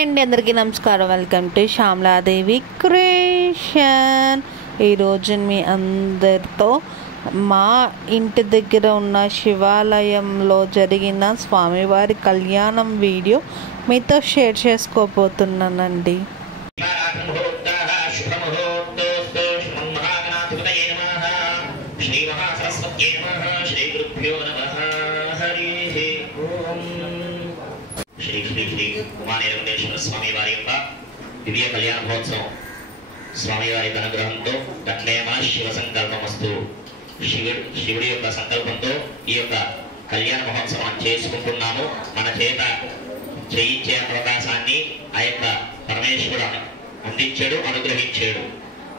Hi అండి, అందరికీ నమస్కారం. Welcome to Shyamala Devi creation. ఈరోజు మీ అందరితో మా ఇంటి దగ్గర ఉన్న శివాలయంలో జరిగిన స్వామివారి కళ్యాణం వీడియో మీతో షేర్ చేసుకోబోతున్నానండి. శ్రీ శ్రీ శ్రీ ఉమానేశ్వర స్వామి వారి యొక్క దివ్య కళ్యాణ మహోత్సవం స్వామివారి అనుగ్రహంతో అట్లే మన శివ సంకల్పమస్తు. శివుడి యొక్క సంకల్పంతో ఈ యొక్క కళ్యాణ మహోత్సవం చేసుకుంటున్నాము. మన చేత చేయించే అవకాశాన్ని ఆ యొక్క పరమేశ్వరుడు అందించాడు, అనుగ్రహించాడు.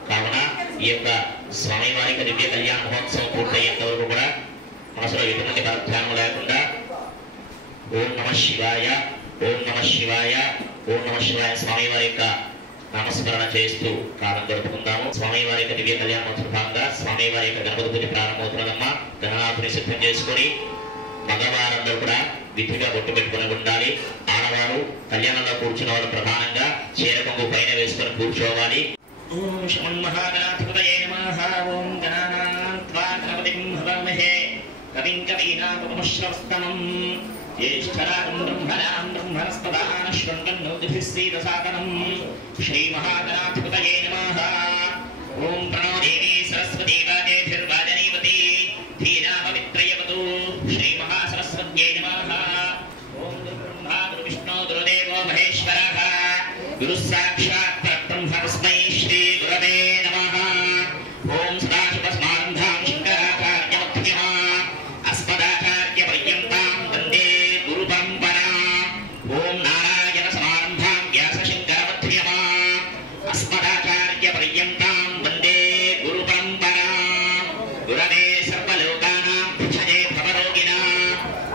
కావున ఈ యొక్క స్వామివారి దివ్య కళ్యాణ మహోత్సవం పూర్తయ్యేంత వరకు కూడా మనసులో ఎటువంటి పరధ్యానం లేకుండా ఓం నమ శివాయ, ఓం నమ శివాయ, ఓం నమ శివాయ స్వామివారి యొక్క నామస్మరణ చేస్తూ కాలం జరుపుకుందాము. స్వామివారి యొక్క దివ్య కళ్యాణోత్సవ భాగంగా స్వామివారి యొక్క గణపతి పూజ ప్రారంభమవుతున్నదమ్మ. గణనాథుని సిద్ధం చేసుకుని మగవారందరూ కూడా విధిగా బొట్టు పెట్టుకుని ఉండాలి. ఆడవారు కళ్యాణంలో కూర్చున్న వారు ప్రధానంగా చీరకొంగు పైన వేసుకొని కూర్చోవాలి. ఓం శ్రీమన్మహాగణాధిపతయే నమః. ఓం గణానాత్వా గణపతిం హవామహే కవిం కవీనాముపమశ్రవస్తమం జ్యేష్ఠరాజం బ్రహ్మణాం బ్రహ్మణస్పదాన శృణ్వన్నోతిభిः సీదసాదనం. శ్రీమహాగణాధిపతయే నమః. ఓం ప్రణో దేవీ సరస్వతీ వాజేభిర్వాజనీవతి ధీనా పవిత్రయవతు. శ్రీమహాసరస్వత్యై నమః. ఓం గురుబ్రహ్మా గురువిష్ణు గురుదేవో మహేశ్వరః. గురుః సాక్షాత్ పరబ్రహ్మ తస్మై శ్రీ గురవే నమః. ఓం సదాశివసమారంభాం శంకరాచార్యమధ్యమాం అస్మదాచార్యపర్యంతాం వందే గురు పరంపరాం. ఓం నారాయణ సమారంభాం వ్యాసశంకరమధ్యమాం అస్మదాచార్యపర్యంతాం వందే గురు పరంపరాం. గురవే సర్వలోకానాం భిషజే భవరోగిణాం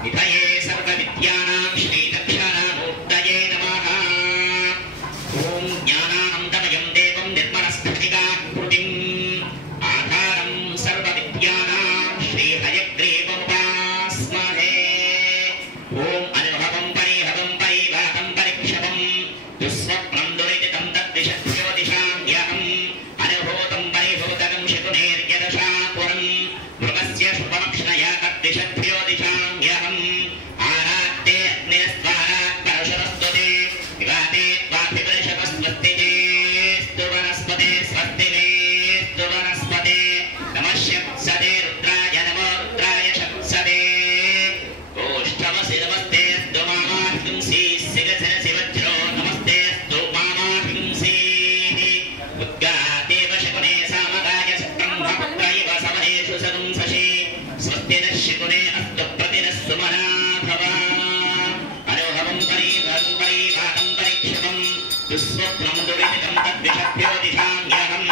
నిధయే సర్వవిద్యానాం శ్రీదక్షిణామూర్తయే నమః. ఓం జ్ఞానానందమయం దేవం నిర్మలస్ఫటికాకృతిం ఆధారం సర్వవిద్యానాం శ్రీహయగ్రీవముపాస్మహే. ఓం అనుభవం పరిహవం పరివాహం పరిక్షపం దుస్వప్నం దురితం తద్దిశభ్యో దిశామ్యహం అనుభూతం పరిభూతకం శకునేర్యదశాపురం మృగస్య శుభమక్షణయా తద్దిశభ్యో దిశామ్యహం ఆరాత్తే అగ్నిస్వారాత్ పరశురస్తుతే వివాతే త్వాభిపరిషపస్వస్తితే స్తు వనస్పతే స్వస్తినే స్తు వనస్పతే నమః శక్సదే రుద్రాయ నమో రుద్రాయ శక్సదే. ఓష్టమసి నమస్తే స్తు మామాహింసి శిరసి శివజ్రో నమస్తే స్తు మామాహింసి. ఉద్గాదేవ శకునే సామగాయ బ్రహ్మపుత్రైవ సమనేషు సదంసశి స్వస్తి నః శకునే అస్తు ప్రతినః సుమనా భవ. అనుభవం పరిభవం పరివాహం పరిక్షపం దుస్వప్నం దురితం తద్విషభ్యో దిశామ్యహం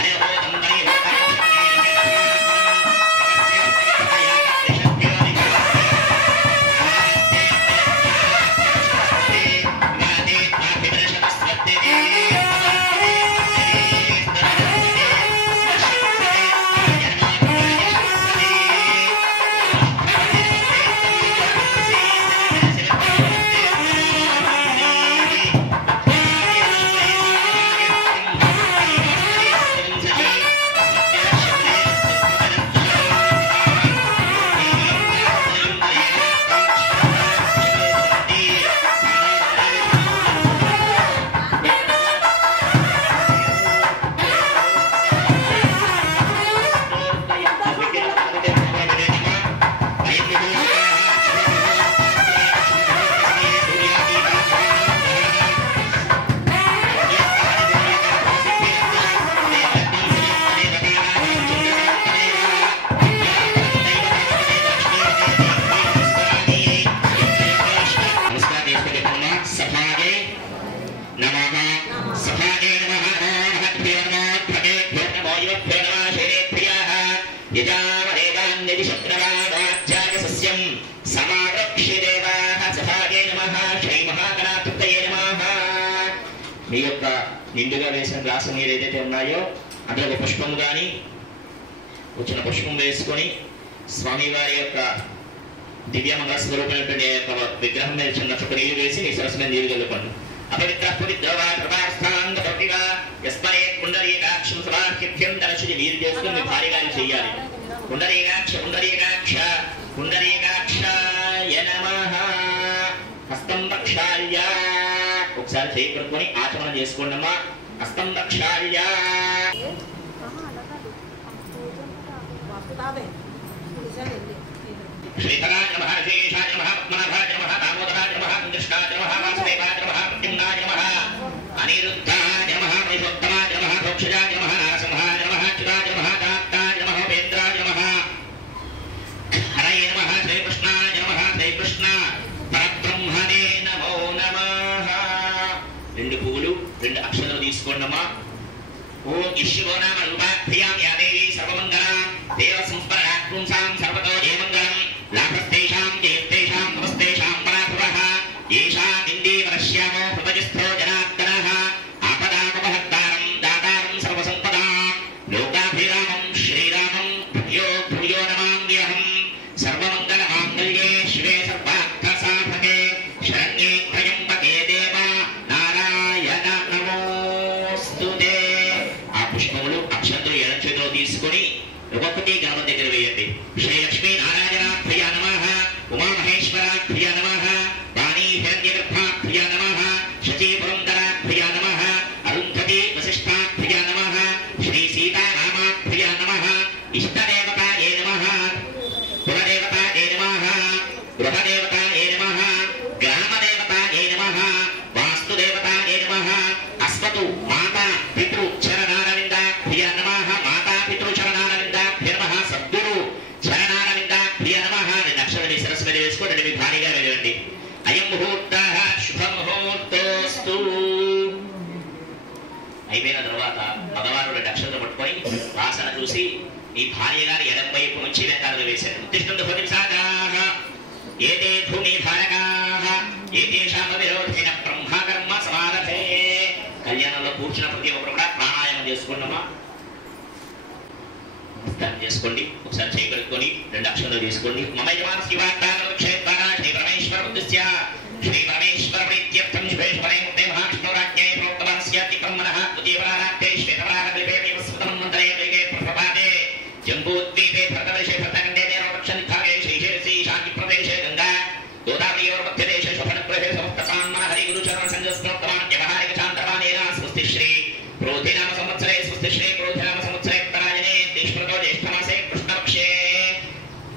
అనుభూతం పరిభూతం మీ యొక్క నిండుగా వేసిన గ్లాసు నీరు ఏదైతే ఉన్నాయో అందులో ఒక పుష్పం కానీ వచ్చిన పుష్పం వేసుకొని స్వామివారి యొక్క దివ్య మంగళ స్వరూపమైనటువంటి విగ్రహం మీద చిన్న చుక్క నీళ్లు వేసి మీ సరస్సు మీద నీళ్లు చల్లుకోండి. अपवित्रः पवित्रो वा कृपास्थाङ्गपतिवा यस्मरे पुण्डरीकाक्षं समाख्यभ्यं दर्शय वीर्योक्तं మీ భార్య గారికి చేయాలి. పుండరీకాక్ష పుండరీకాక్ష పుండరీకాక్షాయ నమః. హస్తం రక్షాయ ఒకసారి చేయి కట్టుకొని ఆచమనం చేసుకోండి అమ్మా. హస్తం రక్షాయ శ్రీధరాయ నమః శేషాయ నమః పద్మనాభాయ నమః దామోదరాయ నమః కృష్ణాయ నమః వాసుదేవాయ నమః ప్రద్యుమ్నాయ నమః అనిరుద్ధాయ నమః మణిసోత్తమాయ నమః భోక్షజాయ నమః నరసింహాయ నమః అచ్యుతాయ నమః దాత్తాయ నమః ఉపేంద్రాయ నమః హరయే నమః శ్రీకృష్ణాయ నమః శ్రీకృష్ణ పరబ్రహ్మణే నమో నమః. 2 పువ్వులు 2 అక్షరాలు తీసుకోండమ్మా. ఓం ఈశ్వరో నామ రూపాభ్యాం యా దేవి సర్వమంగళం దేవ సంస్మరణాత్ పుంసాం సర్వతో జయమంగళం లాభస్తేషాం జయస్తేషాం నమస్తేషాం పరాభవః ఏషాం ఇందీవరశ్యామో హృదయస్థో జనార్దనః ఆపదామపహర్తారం దాతారం సర్వసంపదాం లోకాభిరామం శ్రీరామం భూయో భూయో నమామ్యహం. సర్వమంగళమాంగళ్యే శివే సర్వార్థసాధకే శరణ్యే త్రయంబకే దేవా నారాయణ నమోస్తుతే. ఆ పుష్పములు అక్షంతో ఎడం చేతిలో తీసుకొని ఒక్కొక్కటి గణపతి దగ్గర వేయండి. శ్రీ లక్ష్మీ నారాయణాభ్య నమః, ఉమామహేశ్వరాభ్య నమః, వాణీ హిరణ్యగర్భాభ్య నమః, శచీపురంధరాభ్య నమః, అరుంధతి వశిష్ఠాభ్య నమః, శ్రీ సీతారామాభ్య నమః, ఇష్టదేవతాయే నమః, కులదేవతాయే నమః, గృహదేవతాయే నమః, గ్రామదేవతాయే నమః, వాస్తుదేవతాయే నమః, అస్మతు మాతా పితృ చరణారవిందాభ్య నమః, మాతా పితృ చరణారవిందాభ్య నమః, సద్గురు చరణారవిందాభ్య నమః. 2 అక్షరాలు సరస్సు మీద వేసుకోండి. మీ భారీగా వెళ్ళండి. అయం ముహూర్తః శుభముహూర్తోస్తు. అయిపోయిన తర్వాత మగవారు 2 అక్షరాలు పట్టుకొని వాసన చూసి మీ భార్య గారి ఎడం వైపు నుంచి వెనకాలకు వేశారు. ఉత్తిష్టంతు భూమిసాగాః ఏతే భూమి భారకాః ఏతేషాం విరోధేన బ్రహ్మకర్మ సమారభే. కళ్యాణంలో కూర్చున్న ప్రతి ఒక్కరు కూడా ప్రాణాయామం చేసుకున్నామా నమస్కారం చేసుకోండి. ఒకసారి చేయి కలుపుకొని 2 అక్షరాలు తీసుకోండి. మమ యజమాన శివాత్మాక్షేత్ర శ్రీ పరమేశ్వర ఉద్దేశ్య శ్రీ పరమేశ్వర ప్రీత్యర్థం శుభేశ్వరే ముక్తే మహావిష్ణురాజ్ఞే ప్రోక్తవాస్యాతి బ్రహ్మణః ద్వితీయవరారాత్రే శ్వేతవరాహకల్పే వివస్వతమన్వంతరే త్రైగే ప్రభాదే జంబూద్వీపే భరతదేశే భరతఖండే దక్షిణదిగ్భాగే శ్రీశైలసి శాంతిప్రదేశే గంగా గోదావరియోర్ మధ్యదేశే శోభనప్రదే సమస్తపాన్మన హరి గురుచరణ సంజస్ప్రోక్తవాన్ వ్యవహారిక చాంద్రవానేన స్వస్తి శ్రీ క్రోధి నామ సంవత్సరే స్వస్తి శ్రీ క్రోధి నామ సంవత్సరే ఉత్తరాయణే దేశప్రదో జ్యేష్ఠమాసే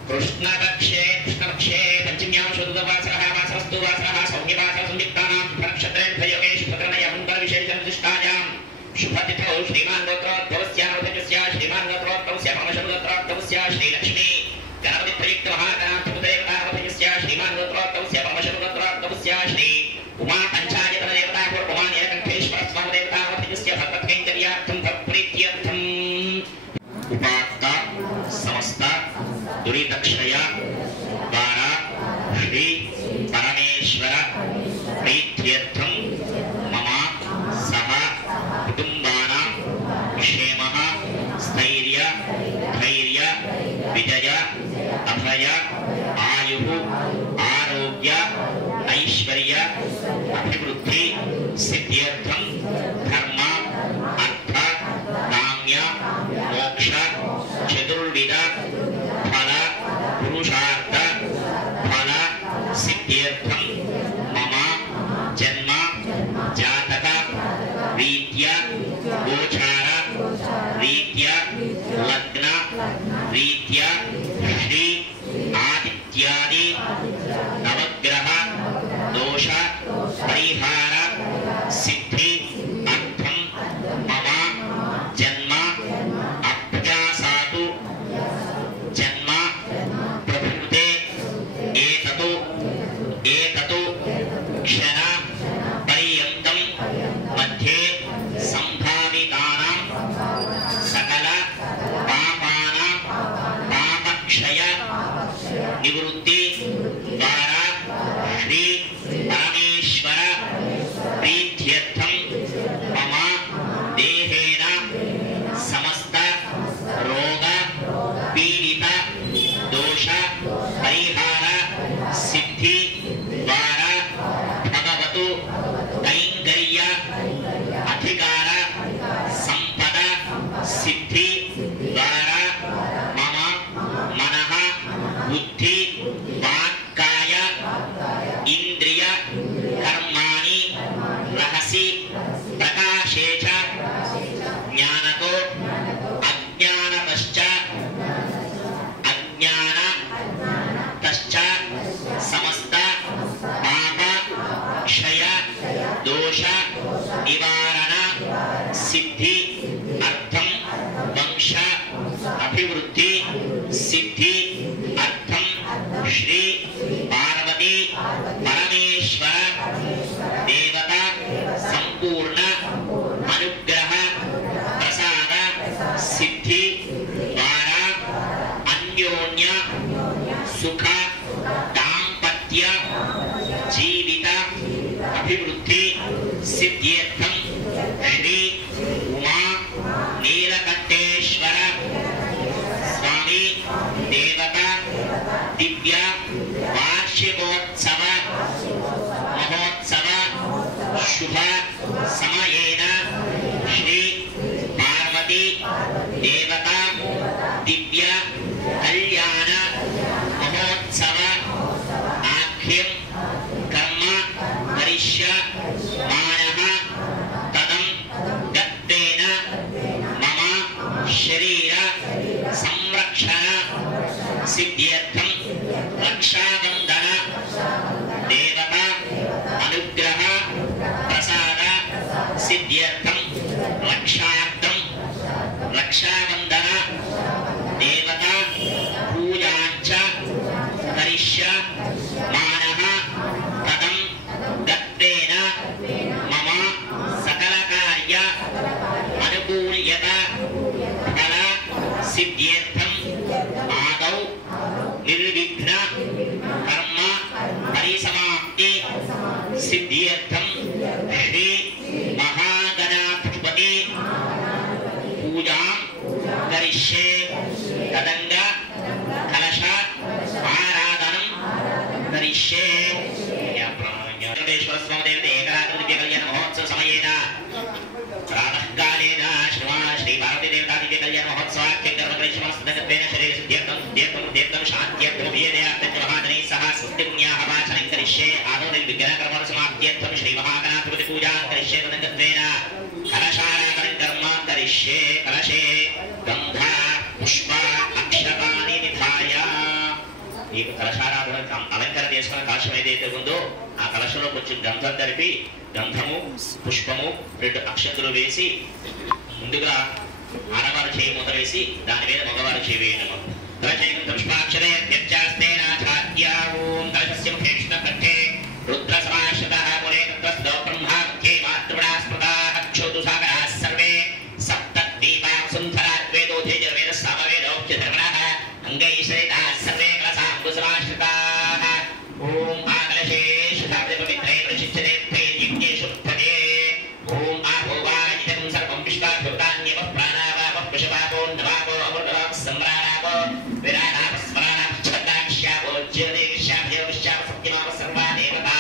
కృష్ణపక్షే పంచమ్యాం శుద్ధవాసరః వాసరస్తు వాసరః సౌమ్యవాస సంయుక్తానాం నక్షత్రేణ ప్రయోగేషు భద్రనయ మంగళ విశేషం దిష్టాయాం శుభతిథౌ శ్రీమాన్ గోత్రోద్భవస్య నవతేజస్య శ్రీమాన్ గోత్రోద్భవస్య పరమశం గోత్రోద్భవస్య శ్రీలక్ష్మీ గణపతి ప్రయుక్త మహాగణాధిపతిదేవతావతేజస్య శ్రీమాన్ గోత్రోద్భవస్య పరమశం గోత్రోద్భవస్య శ్రీ ఉమా పంచాయతన దేవతా పూర్వమాన్ ఏకంఠేశ్వర స్వామి దేవతావతేజస్య భగవత్కైంకర్యార్థం భక్ప్రీత్యర్థం ఉపాత్త సమస్త దురితక్షయ ద్వారా శ్రీ పరమేశ్వర ప్రీత్యర్థం మమ సహ కుటుంబానాం క్షేమః స్థైర్య ధైర్య విజయ అభయ ఆయుః ఆరోగ్య ఐశ్వర్య అభివృద్ధి సిద్ధ్యర్థం ధర్మ అర్థ కామ్య మోక్ష చతుర్విధ ఫల పురుషార్థ ఫల సిద్ధ్యర్థం మమ జన్మ జాతక రీత్య గోచార రీత్య లగ్న రీత్య శ్రీ ఆదిత్యాది నవగ్రహ దోష పరిహార సిద్ధి అర్థం మమ జన్మ అభ్యాసాతు జన్మ ప్రభృతే ఏతతు క్షణ పర్యంతం మధ్యే సంభావితానాం సకల పాపానాం పాపక్షయ నివృత్తి ద్వారా శ్రీ పరమేశ్వర दोष निवारण सिद्धि अर्थम वंश अभिवृद्धि सिद्धि अर्थम श्री पार्वती परमेश्वर देवता संपूर्ण अनुग्रह प्रसाद सिद्धि द्वारा अन्योन्य सुख दाम्पत्य जीवित अभिवृद्धि सिद्ध्यर्थम श्री उमा नीलकंठेश्वर स्वामी देवता दिव्य वार्षिकोत्सव महोत्सव शुभ समयेन श्री पार्वती देवता दिव्य कल्याण महोत्सव आख्यम कर्म करिष्यमाणः तदं गत्वेन मम शरीर संरक्षण सिद्ध्यर्थं रक्षाबंधन देवता अनुग्रह प्रसाद सिद्ध्यर्थं रक्षार्थं रक्षाबंधन देवता पूजाञ्च करिष्यमाणः तदं गत्वेन मम सकलकार्य अनुकूल्यता फल सिद्ध्यर्थं आदौ निर्विघ्न कर्म परिसमाप्ति सिद्ध्यर्थं श्री महागणाधिपति पूजां करिष्ये तदंग कलश आराधनं करिष्ये वेंकटेश्वर स्वामी देवते एकरात्रि कल्याण महोत्सव समयेन प्रातःकालेन श्री पार्वती देवता दिव्य कल्याण महोत्सवाख्यं कर्म करिष्यमास्तदत्वेन शरीर सिद्ध्यर्थं शान्त्यर्थं वीर्यार्थं महाजनैः सह स्वस्ति पुण्याः वाचनं करिष्ये आदौ निर्विघ्न कर्म समाप्त्यर्थं श्री महागणाधिपति पूजां करिष्ये तदत्वेन कलशाराधनं कर्म करिष्ये कलशे गंधा पुष्प अक्षतानि निधाय ఈ కలశారాధన అలంకరణ చేసుకున్న కలశం ఏదైతే ఉందో ఆ కలశంలో కొంచెం గంధం కలిపి గంధము పుష్పము 2 అక్షంతులు వేసి ముందుగా ఆడవారు చేయి మూత వేసి దాని మీద మగవారు చేయి వేయడము కలశేకం పుష్పాక్షరే యజ్జాస్తేనాచార్య ఓం కలశస్య ముఖే కృష్ణ కంఠే రుద్ర సమాశ్రితః మునే తత్వస్తో బ్రహ్మా ముఖే మాతృడా స్మృతాః అక్షోతు సాగరాः సర్వే సప్త దీపా సుందరా వేదో తేజవేద సమవేదోక్య ధర్మణః अंगैश्वरिताः सर्वे कलशाम्बुसमाश्रिताः ओम आकलशे शुभापवित्रे प्रशिच्यते प्रेयिज्ञेषु उत्थते ओम आभोवाजितं सर्वं विश्वाभूतान्यवः प्राणावावः पशुपापो नवापो अमृतवापः सम्राणापो विराणापः स्मराणापः छन्दाक्ष्यापो ज्योतिर्विश्याभ्यविश्यापः सत्यमापः सर्वा देवता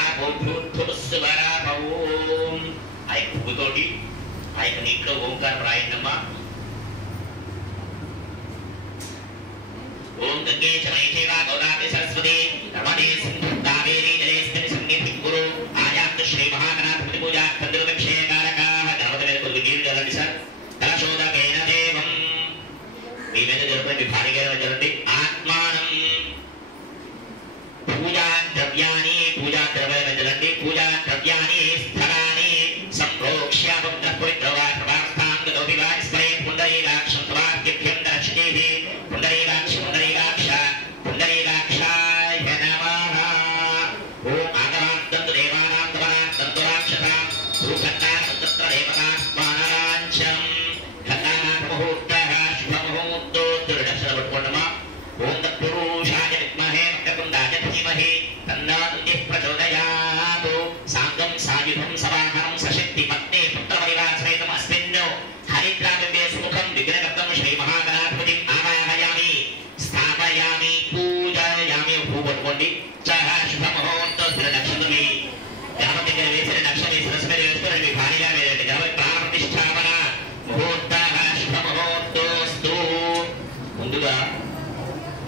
आभूभूत्वस्वरापो ओम आयक भूतोटी आयक नीटिలో ఓంకార ప్రాయణమ్మ ओम गंगे च महेशेवा गोदावरी सरस्वती नर्मदे सिंधु कावेरी जलेस्मिन् सन्निधिं कुरु आयातु श्री महागणाधिपति पूजा तद्रुपक्षेकारकाः गणपति मेरे को नील जलंడి सर कलशोदकेन देवं మీ మీద జరుగుతున్న మీ భారీ గారి జరుగుతుంది ఆత్మానం పూజా ద్రవ్యాన్ని పూజా ద్రవ్యాల జలండి పూజా ద్రవ్యాన్ని స్థలాన్ని సంప్రోక్ష్య పవిత్రవా ప్రవాస్థాం గతోపివా స్మరే పుండరీకాక్షం తవాక్యం దర్శనేహి పుండరీకాక్ష పుండరీకాక్ష పుండరీకాక్షాయ నమః ఓం ఆగమాంతం దేవానాం తవానాం రాక్షసాం రూపకారం తత్ర దేవతా స్మరణాంచం ఖండానాం ముహూర్తః శుభముహూర్తో దృఢశర పట్టుకోండమా ఓం తత్పురుషాయ విద్మహే వక్రతుండాయ ధీమహి తన్నో తుందిః ప్రచోదయాత్ సాంగం సాయుధం సవాహనం సశక్తి పత్ని పుత్రపరివార సమేతం అస్మిన్ హరిద్రాగంగే సుముఖం విఘ్నకర్తం శ్రీ మహాగణాధిపతి ఆవాహయామి స్థాపయామి పూజయామి పట్టుకోండి చహ శుభముహూర్త దృఢక్షమి గణపతి దగ్గర వేసిన నక్షని శిరస్సు మీద వేసుకొని మీ భార్యగా వేయండి గణపతి ప్రాణ ప్రతిష్టాపన ముహూర్త శుభముహూర్తోస్తు ముందుగా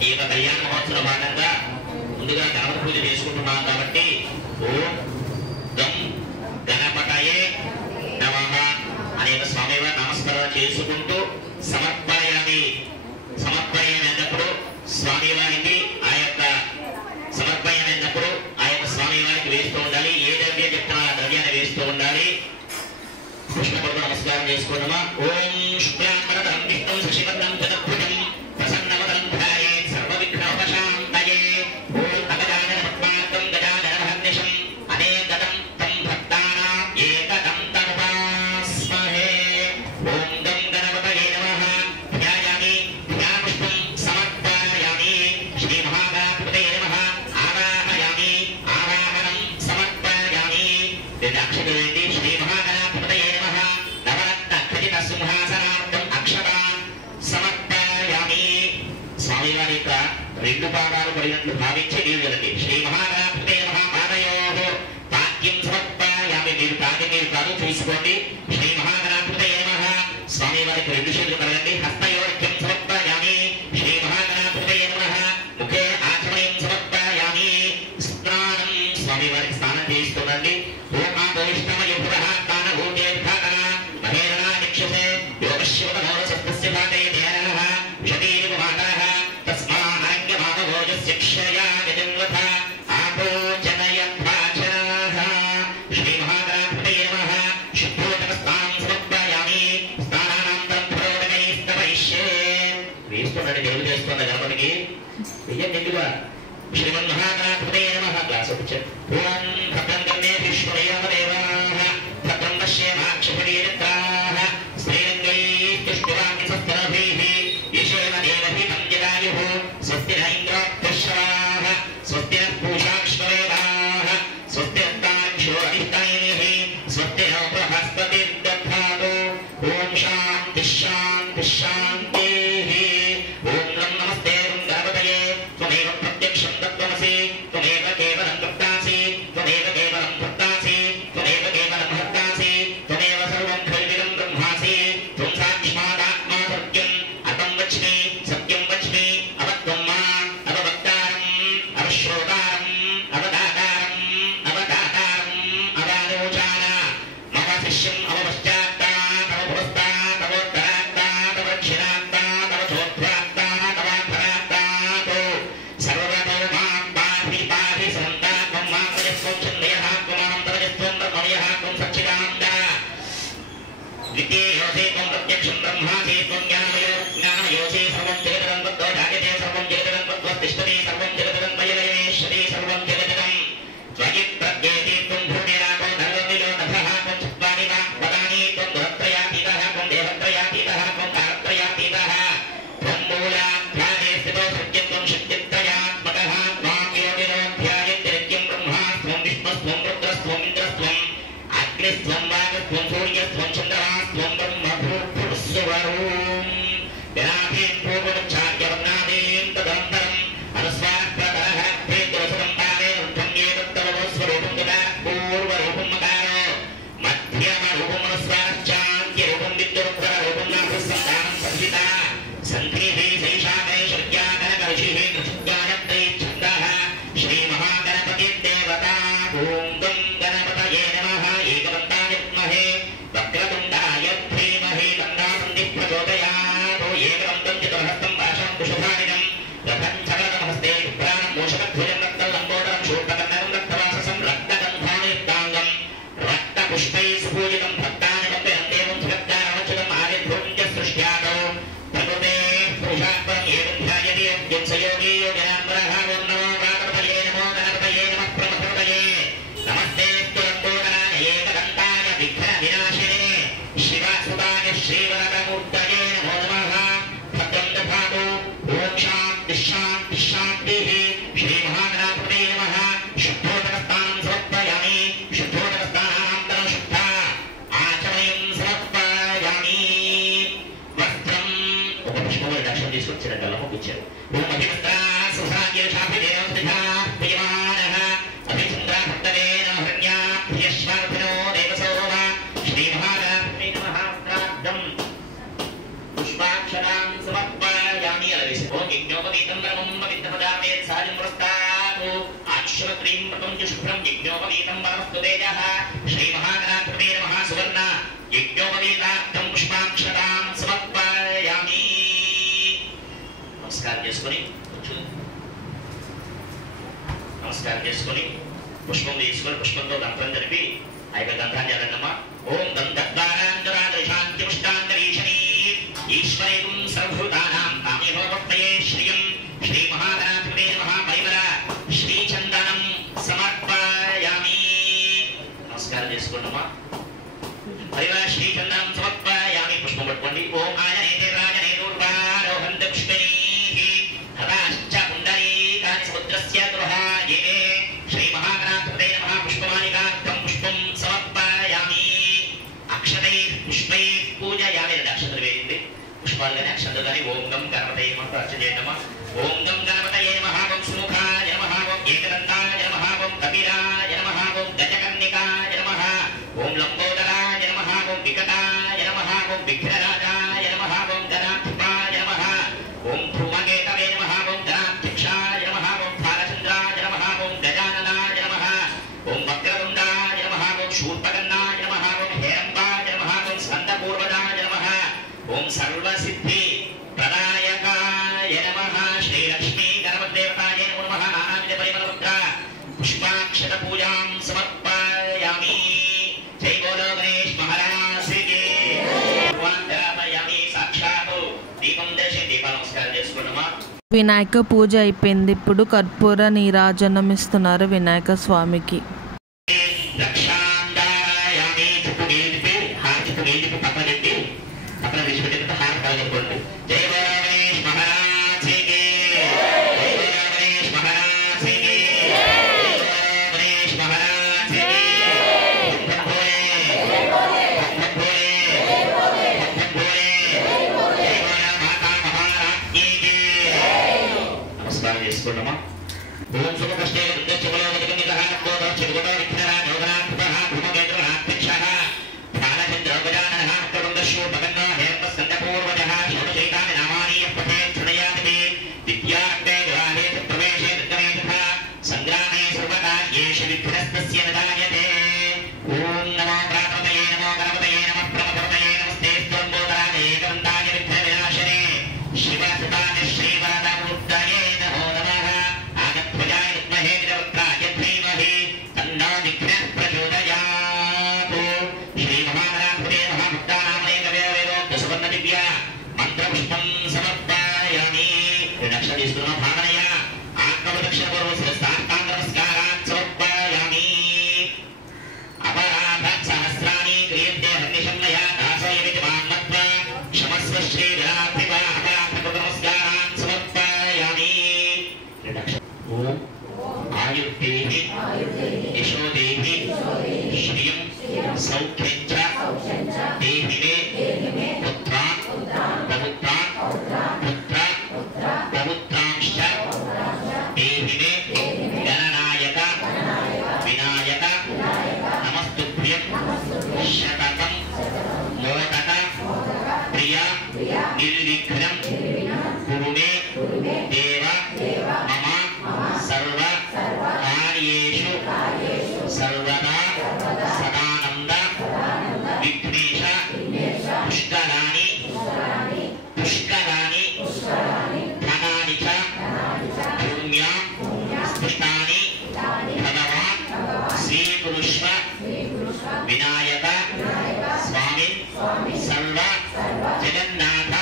ఈ యొక్క కళ్యాణ మహోత్సవ భాగంగా ముందుగా గణపతి పూజ చేసుకుంటున్నాం కాబట్టి ఓం గం గణపతయే నమః అనే స్వామివారి నామస్మరణ చేసుకుంటూ సమర్పయామి సమర్పయమైనప్పుడు స్వామివారికి ఆ యొక్క సమర్పయమైనప్పుడు ఆ యొక్క స్వామివారికి వేస్తూ ఉండాలి ఏ ద్రవ్యం చెప్తున్నా ఆ ద్రవ్యాన్ని చేసుకుందామా. ఓం శుక్లాంబరధరం విష్ణుం శశివర్ణం చతుర్భుజం ప్రసన్నవదనం ధ్యాయేత్ సర్వవిఘ్నోపశాంతయే. ఓం అగజానన పద్మార్కం గజానన మహర్నిశం అనేకదం తం భక్తానాం ఏకదం తముపాస్మహే. ఓం గం గణపతయే నమః. ధ్యాయామి ధ్యానపుష్పం సమర్పయామి. శ్రీ మహాగణాధిపతయే నమః. ఆవాహయామి ఆవాహనం సమర్పయామి. అక్షతేంటి శ్రీ మహాగణాధిపతయే నమః. నవరత్న ఖచిత సింహాసనార్థం అక్షతాన్ సమర్పయామి. స్వామివారి యొక్క రెండు పాదాలు పడినట్లు భావించి నీరు కదండి. శ్రీ మహాగణాధిపతయే నమః. పాదయోః పాద్యం సమర్పయామి. మీరు కాదు చూసుకోండి. శ్రీ మహాగణాధిపతయే నమః. స్వామివారికి రెండు చేతులు కలగండి. హస్తయోర్ఘ్యం సమర్పయామి. శ్రీ మహాగణాధిపతయే నమః. ముఖే ఆచమయం సమర్పయామి. స్నానం స్వామివారికి స్నానం చేయిస్తుందండి. ఓం ఆపోష్టమయుపురః కానభూతేర్భాగన మహేరణా నిక్షసే యోగశివతమోరసస్తస్య భాగయేదేనః విషతీరిపుమాతరః తస్మానంగమానభోజస్య క్షయాయజన్వథ ఆపోచనయద్వాచనః. శ్రీ మహాగణాధిపతయే నమః. శుద్ధోదకస్నానం సమర్పయామి. స్నానానంతరం పురోదకైస్తవైష్యే. వేస్తున్నాడు దేవుడు చేస్తున్న గణపతికి వెయ్యం నిండుగా. శ్రీమన్మహాగణాధిపతయే నమః. గ్లాస్ వచ్చాడు. ఓం భద్రం కన్నే విష్ణుదేవాః భద్రం పశ్యేమాక్షపణీయత్రాః శ్రీరంగైస్తుష్టువాంగిసస్తరభైః యశేన దేవహితం జదాయుః. స్వస్తి న ఇంద్రాక్షరాః స్వస్తి నః పూషాక్ష్మవేదాః స్వస్తి నస్తాక్షో అధిష్టాయినిః స్వస్తి నో బృహస్పతిర్దధాతు. ఓం శాంతి శాంతి శాంతిః. ఓం నమస్తే గణపతయే. త్వమేవ ప్రత్యక్షం తత్వమసి త్వమేవ కేవలం భక్తాసి త్వమేవ కేవలం భక్తాసి త్వమేవ కేవలం భక్తాసి త్వమేవ సర్వం ఖల్విదం బ్రహ్మాసి. త్వం సాక్షాదాత్మా సత్యం అతం వచ్మి సత్యం వచ్మి అవత్వం మా అవవక్తారం అవశ్రోతారం అవదాతారం అవదాతారం అవానోచాన మమ శిష్యం అవపశ్చాత్తా తవ పురస్తా తవోత్తరాత్తా తవ దక్షిణాత్తా తవ చోత్రాత్తా తవాంతరాత్తాతో సర్వతో మాం పాహి పాహి సంతాత్మం మాం ప్రజస్వం ఛందయః త్వమాం ప్రజస్వం బ్రహ్మయః త్వం సచ్చిదానంద ద్వితీయోసి త్వం ప్రత్యక్షం బ్రహ్మాసి త్వం జ్ఞానమయోసి సర్వం జగదం తత్తో జాయతే సర్వం జగదం తత్తో తిష్టతి సర్వం జగదం మయమయేశ్వరి సర్వం జగదం త్వయి ప్రజ్ఞేతి త్వం భూమిరాపో ధర్మమిలో నభః త్వం చత్వాని వదాని త్వం గుణత్రయాతీతః త్వం దేవత్రయాతీతః త్వం కాలత్రయాతీతః త్వం మూలాధ్యానే స్థితో సత్యత్వం శక్తిత్రయాత్మకః త్వాం యోగినో ధ్యాయంతి నిత్యం బ్రహ్మా త్వం విష్ణుస్త్వం రుద్రస్త్వం ఇంద్రస్త్వం అగ్నిస్త్వం వాగస్త్వం సూర్యస్త్వం చంద్రమాస్త్వం బ్రహ్మభూర్భువస్సువరూం. వినాథీం పూర్వముచ్చార్యవర్ణాదీం తదనంతరం అనుస్వారః ప్రేతోసరం పాదే రుద్ధం ఏతత్తవ స్వరూపం తదా పూర్వరూపం మకారో మధ్యమ రూపం అనుస్వారశ్చాంత్య రూపం విద్యురుత్తర రూపం నాభస్సంతానం సంహిత సంధీః శైషాకై శర్యాకర కలుషిః కృషిజ్ఞానత్రై ఛందః. శ్రీ మహాగణపతిర్దేవతా. ఓం గం గణపతయే నమః. ఏకదంతాయ విద్మహే వక్రతుండాయ ధీమహి తన్నో ప్రచోదయాత్. ఏకదంతం చతుర్హస్తం పాశం కుశుభానిదం రథం చక్రహస్తే ప్రాణం మూషకధ్వజం రక్తలంబోదరం శూర్పకర్ణం రక్తవాససం రక్తగంధానిర్దాంగం రక్తపుష్పైః సుపూజితం భక్తాని వందయందేవం జగద్దానవచ్యుతం ఆదిభూతం చ సృష్ట్యాదో ప్రకృతేః పురుషాత్పరం ఏవం ధ్యాయతే యత్సయోగి యోగినాంబరః. ఓం నమో గణపతయే నమో గణపతయే నమః ప్రమథపతయే. నమస్తే స్తులంబోదరాయ ఏకదంతాయ విఘ్న వినాశినే శివసుతాయ శ్రీవరదమూర్తయే నమో నమః. భద్రం దధాతు. ఓం శాంతి శాంతి శాంతిః. శ్రీ మహాగణాధిపతయే నమః. శుద్ధోదకస్నానం సమర్పయామి. శుద్ధోదకస్నానానంతరం శుద్ధ ఆచమయం సమర్పయామి. వస్త్రం ఒక పుష్పముల దక్షిణ తీసుకొచ్చారంట. అమ్మకిచ్చారు. ఓం అభివస్త్రాసుసాగ్యశాభిదేవస్థితా ప్రియమానః అభిచంద్ర భక్తవేన హృణ్యా ప్రియశ్వార్థినో దేవసోమ. శ్రీ మహాగణాధిపతయే నమః. వస్త్రార్థం పుష్పాక్షరాం సమర్పయామి. అలవేసి ఓం యజ్ఞోపవీతం బ్రహ్మం పవిత్రపదామేత్ సాజం పురస్తాతు. ఆశ్వత్రీం వ్రతం చ శుభ్రం యజ్ఞోపవీతం పరమస్తు తేజః. శ్రీ మహాగణాధిపతయే నమః. సువర్ణ యజ్ఞోపవీతార్థం పుష్పాక్షరాం సమర్పయామి. నమస్కారం చేసుకొని నమస్కారం చేసుకొని పుష్పం తీసుకొని పుష్పంతో గంధం జరిపి ఆ యొక్క గంధాన్ని అన్నమ్మా. ఓం గంధద్వారాంజరాజ శాంతి చేసుకోండమ్మా. పరివార శ్రీచంద్రం సమర్పయామి. పుష్పం పట్టుకోండి. ఓం ఆజనేతే రాజనే దూర్వారోహంత పుష్పనీః హతాశ్చ పుండరీకాని సముద్రస్య గృహాయే శ్రీ మహాగణాధిపతయే నమః. పుష్పమాలికార్థం పుష్పం సమర్పయామి. అక్షతైః పుష్పైః పూజయామి. రెండు అక్షతలు వేయండి. పుష్పాలు కానీ అక్షతలు కానీ. ఓం గం గణపతయే నమః. అర్చన చేయండమ్మా. ఓం గం గణపతయే నమః. ఓం సుముఖాయ నమః. ఓం ఏకదంతాయ నమః. ఓం కపిలాయ నమః. ఓం గజకర్ణికాయ నమః. ఓం లంబోదరాయ నమః. ఓం వికటాయ నమః. ఓం విఘ్నరాజాయ నమః. ఓం గణాధిపాయ నమః. ఓం ధ్రువకేతవే నమః. ఓం గణాధ్యక్షాయ నమః. ఓం బాలచంద్రాయ నమః. ఓం గజాననాయ నమః. ఓం వక్రతుండాయ నమః. ఓం శూర్పకర్ణాయ నమః. ఓం హేరంబాయ నమః. ఓం స్కందపూర్వజాయ నమః. ఓం సర్వసిద్ధి ప్రదాయకాయ నమః. శ్రీలక్ష్మీ గణపతిదేవతాయ నమః. నానావిధ పరిమళముద్ర పుష్పాక్షత పూజాం సమర్పయామి. జై బోలో గణేష్ మహారాజ్ కి. సాక్షాత్ దీపం దర్శి దీప నమస్కారం చేసుకున్నామా. వినాయక పూజ అయిపోయింది. ఇప్పుడు కర్పూర నీరాజనం ఇస్తున్నారు వినాయక స్వామికి. రక్షాందాయామి. చుట్టూ నీళ్ళిపి చుట్టూ నీళ్ళిపి పక్కన పెట్టి పక్కన విడిచిపెట్టిన హారతి కలుగుకోండి. జై బోలో గణేష్ మహారాజ్ కి. జై బోలో గణేష్ మహారాజ్ కి. జై బోలో గణేష్ మహారాజ్ కి. నమస్కారం చేసుకుంటామా. ఓం శుభ కష్టే సంగ్రామే సర్వకార్యేషు విఘ్నస్తస్య నదాయతే. ఓం నమో ప్రాణపతయే నమో గణపతయే నమః. ప్రమపతయే నమస్తే త్వంబోధరాయ ఏకదంతాయ విఘ్నవినాశనే శివసుతాయ శ్రీవరదమూర్తయే నమో నమః. ఆగధ్వజాయ విద్మహే నిరవక్త్రాయ ధీమహి తన్నో విఘ్నః ప్రచోదయాత్. శ్రీ మహాగణాధిపతయే నమః. భక్తానామనేకవేదోక్త సువర్ణ దివ్య మంత్రపుష్పం సమర్పయామి. దక్షిణ తీసుకున్న భావనయ ఆత్మదక్షిణ పూర్వ శిరస్థాష్టాంగ నమస్కారాన్ సమర్పయామి. అపరాధ సహస్రాణి క్రియంతే హర్నిశమయ దాసోయమితి మాన్మత్వ క్షమస్వ శ్రీ విరాధిప అపరాధ నమస్కారాన్ సమర్పయామి. ఓం ఆయుర్దేహి యశోదేహి శ్రియం సౌఖ్యం చ దేహి మే పుత్రాన్ పవిత్రాన్ పుత్ర పవిత్రాంశ్చ దేహి మే గణనాయక వినాయక నమస్తుభ్యం శతతం మోదక ప్రియ నిర్విఘ్నం కురు మే దేవ మమ సర్వ కార్యేషు సర్వదా సదానంద విఘ్నేశ పుష్కరాణి పుష్కరాణి ధనాని చ పుణ్యాం స్పృష్టాని భగవాన్ శ్రీకురుష్వ వినాయక స్వామి సర్వ జగన్నాథ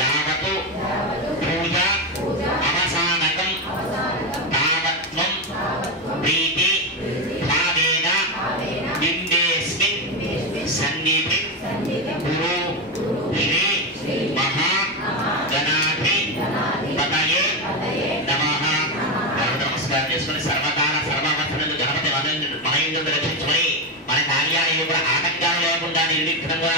యావతు పూజ అవసానకం తావత్వం ప్రీతి భావేన బింబేస్మిన్ సన్నిధి గురు శ్రీ మహా గణాధి పతయే నమః. నమస్కారం చేసుకుని సర్వకాల సర్వవసతులు గణపతి మహేంద్రుడు రక్షించుకొని మన కార్యాలయం కూడా ఆటంకాలు లేకుండా నిర్విఘ్నంగా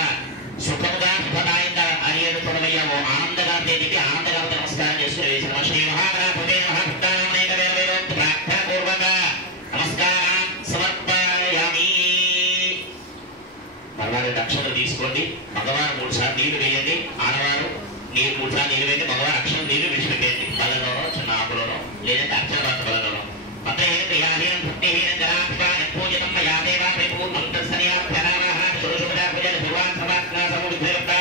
సుఖముగా శుభదాయంగా అయ్యేడు తొడవయ్యా. ఓ ఆనందగా దేవికి ఆనందగా నమస్కారం చేసుకుని శ్రీ మహాగణాధిపతయే నమః. భక్తానామనేకవేదోక్త ప్రార్థన పూర్వక నమస్కారం సమర్పయామి. మగవారి అక్షరం తీసుకోండి. మగవారు 3 సార్లు నీళ్లు వేయండి. ఆడవారు 3 సార్లు నీళ్లు వేయండి. మగవారు అక్షరం నీళ్లు విడిచిపెట్టేయండి. బలంలోనో చిన్న ఆకులోనో లేదంటే అక్షరవార్త బలంలోనో. భక్తహీన క్రియాహీనం భక్తిహీనం జనాధిపాన్ని పూజితం మయా దేవా పరిపూర్ణం తత్సర్యాభ్యనామః. శుభశుభదా పూజలు శుభాన్ సమాత్మా సముద్రయుక్త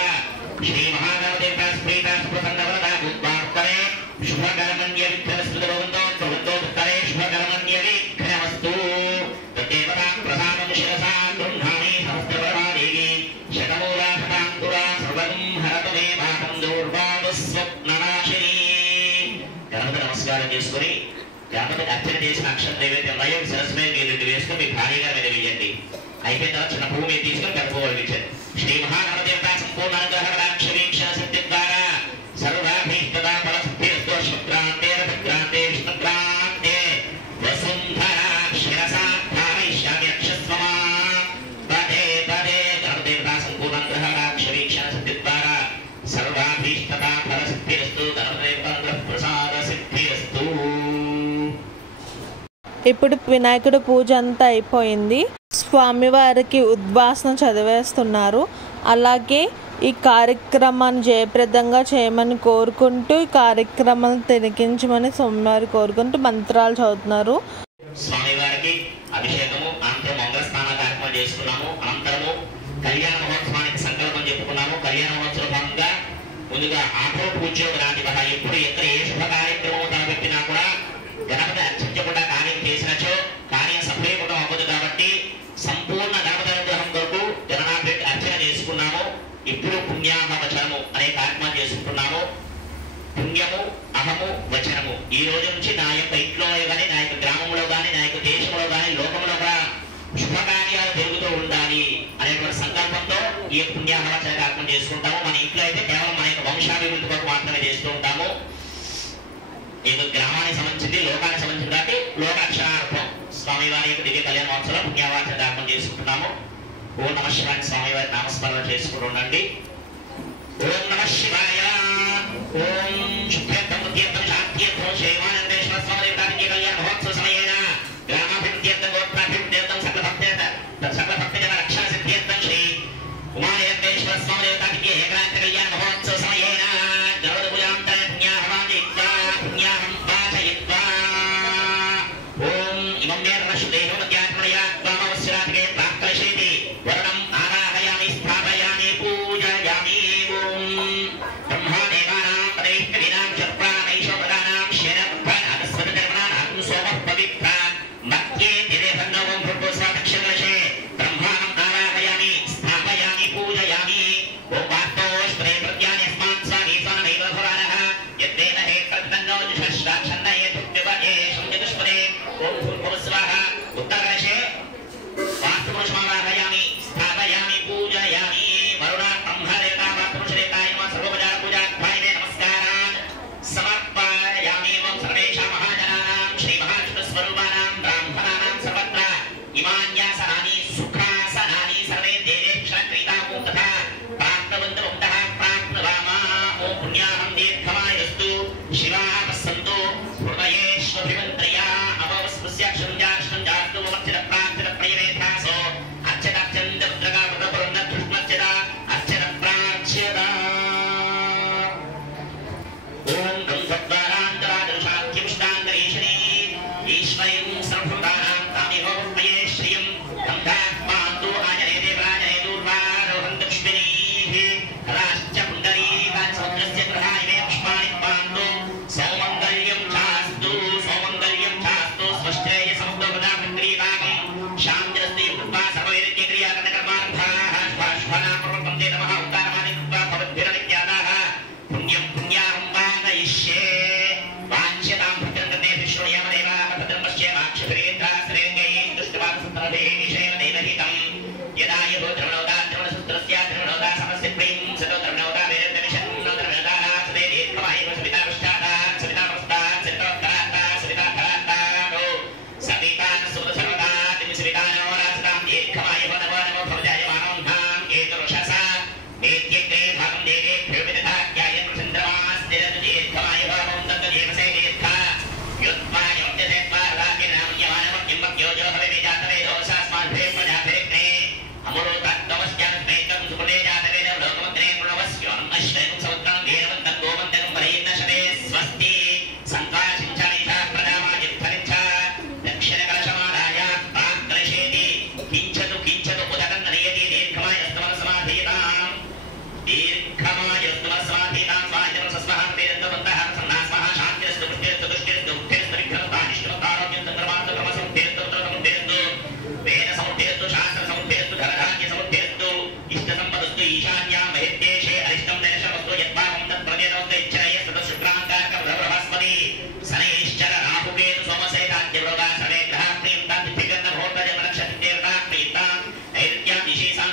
శ్రీ మహాగణపతి స్ఫీత సుప్రసన్నవరద భూత్వార్తరే శుభకర్మణ్య విఘ్నస్మృత భవంతో భవంతో భక్తరే శుభకర్మణ్య విఘ్నమస్తు. తద్దేవతా ప్రసాదం శిరసా గృహ్ణామి సహస్రవరమాదేవి శతమూలా శతాంకురా సర్వం హరతు మే భాగం దౌర్వాదు స్వప్ననాశిని. గణపతి నమస్కారం చేసుకుని గణపతి అర్చన చేసిన అక్షరం ఏవైతే ఉన్నాయో సరస్సు మీద మీరు 2 వేసుకుని మీ భార్య గారి మీద వేయండి. అయిపోయిన తర్వాత చిన్న పువ్వు మీద తీసుకుని గర్భవల్లించండి. శ్రీ మహాగణపతిదేవత సంపూర్ణ అనుగ్రహ కటాక్ష వీక్షణ సిద్ధి ద్వారా సర్వాభీష్టదా ఫలసిద్ధిరస్తు. శుక్రాంతే రవిక్రాంతే విష్ణుక్రాంతే వసుంధరా శిరసా ధారయిష్యామి అక్షస్వమా పదే పదే. గణపతిదేవత సంపూర్ణ అనుగ్రహ కటాక్ష వీక్షణ సిద్ధి ద్వారా సర్వాభీష్టదా ఫలసిద్ధిరస్తు. గణపతిదేవత అనుగ్రహ ప్రసాద సిద్ధిరస్తు. ఇప్పుడు వినాయకుడి పూజ అంతా అయిపోయింది. స్వామివారికి ఉద్వాసన చదివేస్తున్నారు. అలాగే ఈ కార్యక్రమాన్ని జయప్రదంగా చేయమని కోరుకుంటూ ఈ కార్యక్రమాన్ని తిరిగించమని స్వామివారి కోరుకుంటూ మంత్రాలు చదువుతున్నారు. స్వామివారికి అభిషేకము అనంతరం మంగళ స్నాన కార్యక్రమం చేసుకున్నాము. అనంతరము కళ్యాణ మహోత్సవానికి సంకల్పం చెప్పుకున్నాము. కళ్యాణ మహోత్సవ భాగంగా ముందుగా ఆటో పూజ్యోగ రాజు ఎప్పుడు ఎక్కడ ఏ శుభ కార్యక్రమం తలపెట్టినా కూడా గణపతి అర్చించకుండా కార్యం చేసినచో కార్యం సఫలీకృతం అవ్వదు. కాబట్టి సంపూర్ణ గణపతి అనుగ్రహం కొరకు గణనాథుడి అర్చన చేసుకున్నాము. ఇప్పుడు పుణ్యాహ వచనము అనే కార్యక్రమం చేసుకుంటున్నాము. పుణ్యము అహము వచనము ఈ రోజు నుంచి నా యొక్క ఇంట్లో కానీ, నా యొక్క గ్రామంలో కానీ, నా యొక్క దేశంలో కానీ, లోకంలో కూడా శుభకార్యాలు జరుగుతూ ఉండాలి అనేటువంటి సంకల్పంతో ఈ యొక్క పుణ్యాహ వచన కార్యక్రమం చేసుకుంటాము. మన ఇంట్లో అయితే కేవలం మన యొక్క వంశాభివృద్ధి కొరకు మాత్రమే చేస్తూ ఉంటాము. ఇది గ్రామానికి సంబంధించింది, లోకానికి సంబంధించింది కాబట్టి లోకాక్షరార్థం స్వామివారి యొక్క దివ్య కళ్యాణ మహోత్సవం పుణ్యవాచన దాపం చేసుకుంటున్నాము. ఓం నమ శివాయ స్వామివారి నామస్మరణ చేసుకుంటూ ఉండండి. ఓం నమ శివాయ. ఓం శుభ్యర్థం తీర్థం శాంతిర్థం శ్రీమానందేశ్వర స్వామి దివ్య కళ్యాణ మహోత్సవ సమయేన గ్రామాభివృద్ధ్యర్థం గోత్రాభివృద్ధ్యర్థం సకల భక్తజన రక్షణ సిద్ధ్యర్థం శ్రీ ఉమానందేశ్వర స్వామి దివ్య ఏకాంత కళ్యాణ మహోత్సవ సమయేన గరుడ పూజాంతర పుణ్యాహవాదిత్వా పుణ్యాహం పాఠయిత్వా ఓం ఇమం మేర్వశుదేహో మధ్యాత్మనయా త్వామవస్యరాతికే ప్రాక్కలశేతి వరుణం ఆరాహయామి స్థాపయామి పూజయామి. ఓం బ్రహ్మాదేవానాం పరైః కవినాం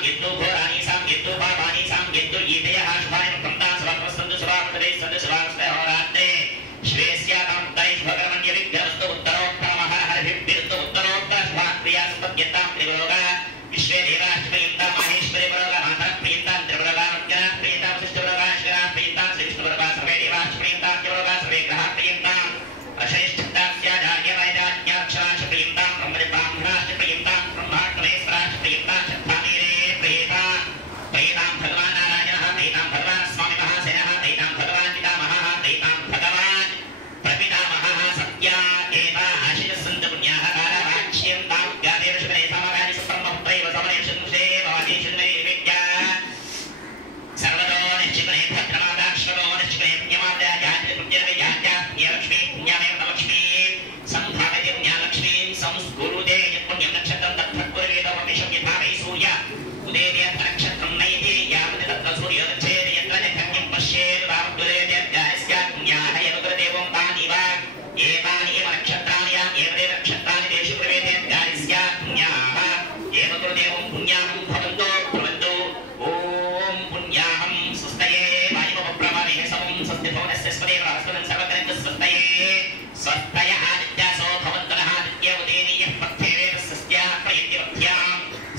यद्दो घोराणि सां यद्दो पापानि सां यद्दो ईतयः शुभानि मुक्तां सर्वसन्तु सर्वापदे सन्तु सर्वास्ते होरात्रे श्रेयस्यातां उत्तरैश्वकर्मण्य विघ्नस्तु उत्तरोत्तरमः हरिभिर्बिर्तु उत्तरोत्तर शुभाक्रिया सपद्यतां त्रिभोगा विश्वे देवाश्रयन्तां माहेश्वरी भोगा माता प्रियन्तां त्रिभोगा मज्ञा प्रियन्तां वसिष्ठभोगा शिरा प्रियन्तां श्रीविष्णुभोगा सर्वे देवाश्रयन्तां त्रिभोगा सर्वे ग्रहाः प्रियन्तां अशेष्ठतास्यादार्यवैदाज्ञाक्षराश्च प्रियन्तां ब्रह्मदेवाम्भराश्च प्रियन्तां ब्रह्माग्नेश्वराश्च प्रियन्तां चत्वानीरे प्रियता प्रियतां भगवान् नारायणः प्रियतां भगवान् स्वामी महासेनः प्रियतां भगवान् पितामहः प्रियतां भगवान् प्रपितामहः सत्या एव आशिषसन्त पुण्याः कालवाक्ष्यं तां ज्ञातेव शुभने समराजि सुब्रह्मपुत्रैव समने शुद्धे भवति शुद्धे विद्या सर्वतो निश्चितने भद्रमादाश्वरो निश्चितने पुण्यमाद्या जाति पुण्यवे जात्या पुण्यलक्ष्मी पुण्यमेव लक्ष्मी संभावते पुण्यलक्ष्मी संस्कुरुदे पुण्यं नक्षत्रं तत्फलपुरवेदमपिशं यथा वै सूर्य उदेति नक्षत्रं नैति यावत् तत्र सूर्यो गच्छेत् यत्र जघन्यं पश्येत् तावद्दुरेद्यास्यात् पुण्याः यनुग्रदेवं तानीव एतानि एव नक्षत्राणि एव नक्षत्राणि तेषु प्रवेदेद्यास्यात् पुण्याः एव गुरुदेवं पुण्याहं भवन्तो भवन्तु ॐ पुण्याहं स्वस्तये वायुमप्रमाणे समं स्वस्ति भवनस्य स्वदेव हस्तनं सर्वकरेण स्वस्तये स्वस्तय आदित्यासो भवन्तः आदित्यवदेनीयः पथ्येव स्वस्त्याः प्रयतिवत्यां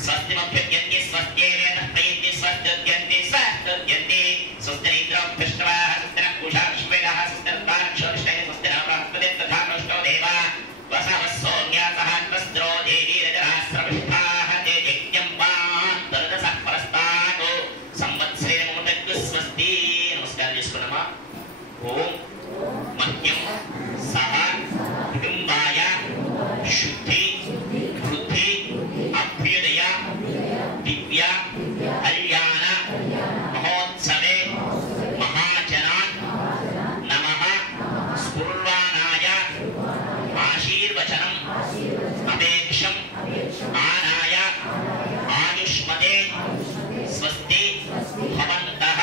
स्वस्तिमभ्यद्यन्ति स्वस्त्येवेन प्रयति स्वस्त्यद्यन्ति स्वस्त्यद्यन्ति स्वस्तिरेन्द्रो पृष्ठवाः स्वस्तिनः पूषा विश्वेदाः स्वस्तिरत्तारक्षोरिष्टये स्वस्तिनः बृहस्पतिः तथा नष्टो देवा वसवस्सोऽन्यासः त्वस्त्रो देवी रजरास्रविष्ठाः ते यज्ञं पान्तरदसः परस्तात् संवत्सरेण मुमुटग् स्वस्ति नमस्कार చేసుకున్నామా ఓం మహ్యం సహ కుటుంబాయ శుద్ధి వృద్ధి అభ్యుదయ దివ్య కళ్యాణ మహోత్సవే మహాజనాన్ నమః స్ఫుర్వాణాయ ఆశీర్వచనం అపేక్షం ఆనాయ ఆయుష్మతే స్వస్తి భవంతః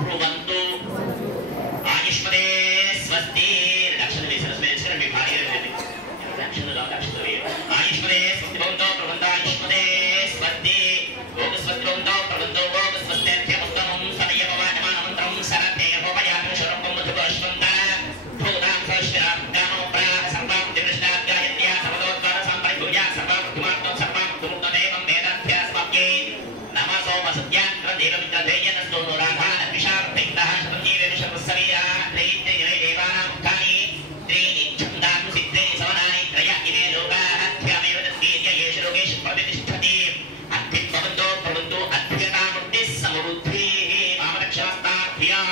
భ్రువంతు ఆయుష్మతే స్వస్తి రక్షణ విభాగం ఆయుష్మతే స్వస్తి భవంతో భ్రువంతో ఆయుష్మతే స్వస్తి ఓం స్వస్తి భవంతో భ్రువంతో ఓం స్వస్త్యర్థ్యముత్తమం సదయపవాచమానమంత్రం సరతే హోమయామి శరపం మధుపశ్వంత భూతాం సశ్రాప్తానో ప్రా సర్వం దివృష్టాధ్యాయత్యా సర్వదోద్వార సంపరిభూయ సర్వమృత్యుమాత్మం సర్వమృత్యుముక్తదేవం వేదాధ్యాస్మక్యై నమసో వసత్యాంత్ర దేవమిత్రధేయనస్తో రాధాన విషాప్తైతః శతమేవ విషవస్సరీరా త్రైత్యై దేవానాం ఉత్థాని త్రీణి ఛందాను సిద్ధై సవనాని త్రయ ఇమే లోకాః ధ్యామేవ తద్గీత్య యేషు లోకేషు ప్రతిష్ఠతి అద్భుత భవంతో భవంతు అద్భుతామూర్తి సమృద్ధిః మామరక్షాస్తాభ్యాం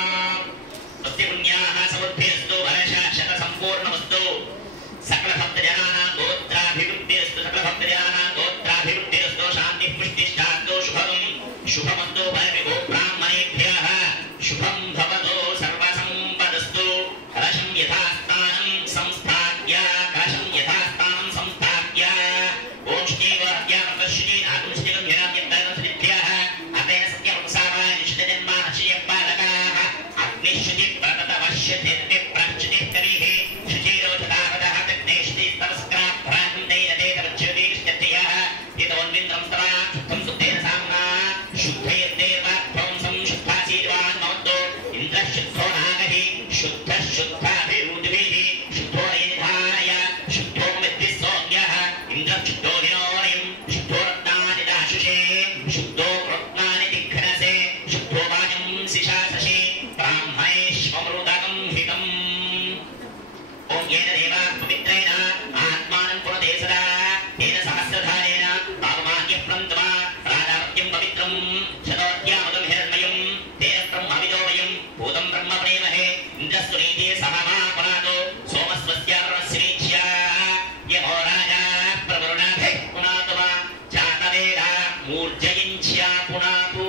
స్వస్తి పుణ్యాః సమృద్ధిరస్తు వరశాశ్వత సంపూర్ణమస్తు సకల భక్తజనానాం గోత్రాభివృద్ధిరస్తు సకల భక్తజనానాం గోత్రాభివృద్ధిరస్తు శాంతి పుష్టిష్టాస్తు శుభం శుభమస్తు పరమిగో బ్రాహ్మణేభ్యః శుభం భవతు సర్వసంపదస్తు కలశం యథాస్థానం సంస్థాప్య కలశం యథాస్థానం సంస్థాప్య ఓం శ్రీవర్గ్యామశ్రీ ఆత్మశ్రీగం హిరణ్యభ్యః అతేన సత్యవసావాయ నిష్ఠజన్మాశ్రియపాలకాః అగ్నిశ్రుతి ప్రతతవశ్యతి ప్రశ్చితి కరిః శుచిరోధదావదః తగ్నేష్టి తమస్క్రాభ్రాంతైరతే తవచ్యుతిష్ఠత్యః హితోన్వింద్రం తవా శుద్ధం శుద్ధేన సామ్నా శుద్ధైర్దేవాత్వం శుద్ధాసీర్వాన్ మమతో ఇంద్రశుద్ధో నాగహి శుద్ధ శుద్ధాభివృద్ధిభిః శుద్ధో నైధాయ శుద్ధో మిత్తి సౌమ్యః ఇంద్రశుద్ధో హినోయం శుద్ధో రత్నాని దాశుషే శుద్ధో రత్నాని దిఘ్నసే శుద్ధో వాజం శిశాసశే బ్రాహ్మణేష్వమృతకం హితం ఓం ఏన దేవా పవిత్రేణ ఆత్మానం పునతే సదా తేన సహస్రధారేణ పావమాన్యప్రంతమా రాజావత్యం పవిత్రం శతోద్యామగం హిరణ్మయం తేన బ్రహ్మవిదోమయం భూతం బ్రహ్మ ప్రేమహే ఇంద్రస్తునీతే సహమా పునాతో సోమస్వస్యార్ణశ్రీచ్య యమో రాజా ప్రవరుణాధే పునాతుమా జాతవేద మూర్జయించ్య పునాతు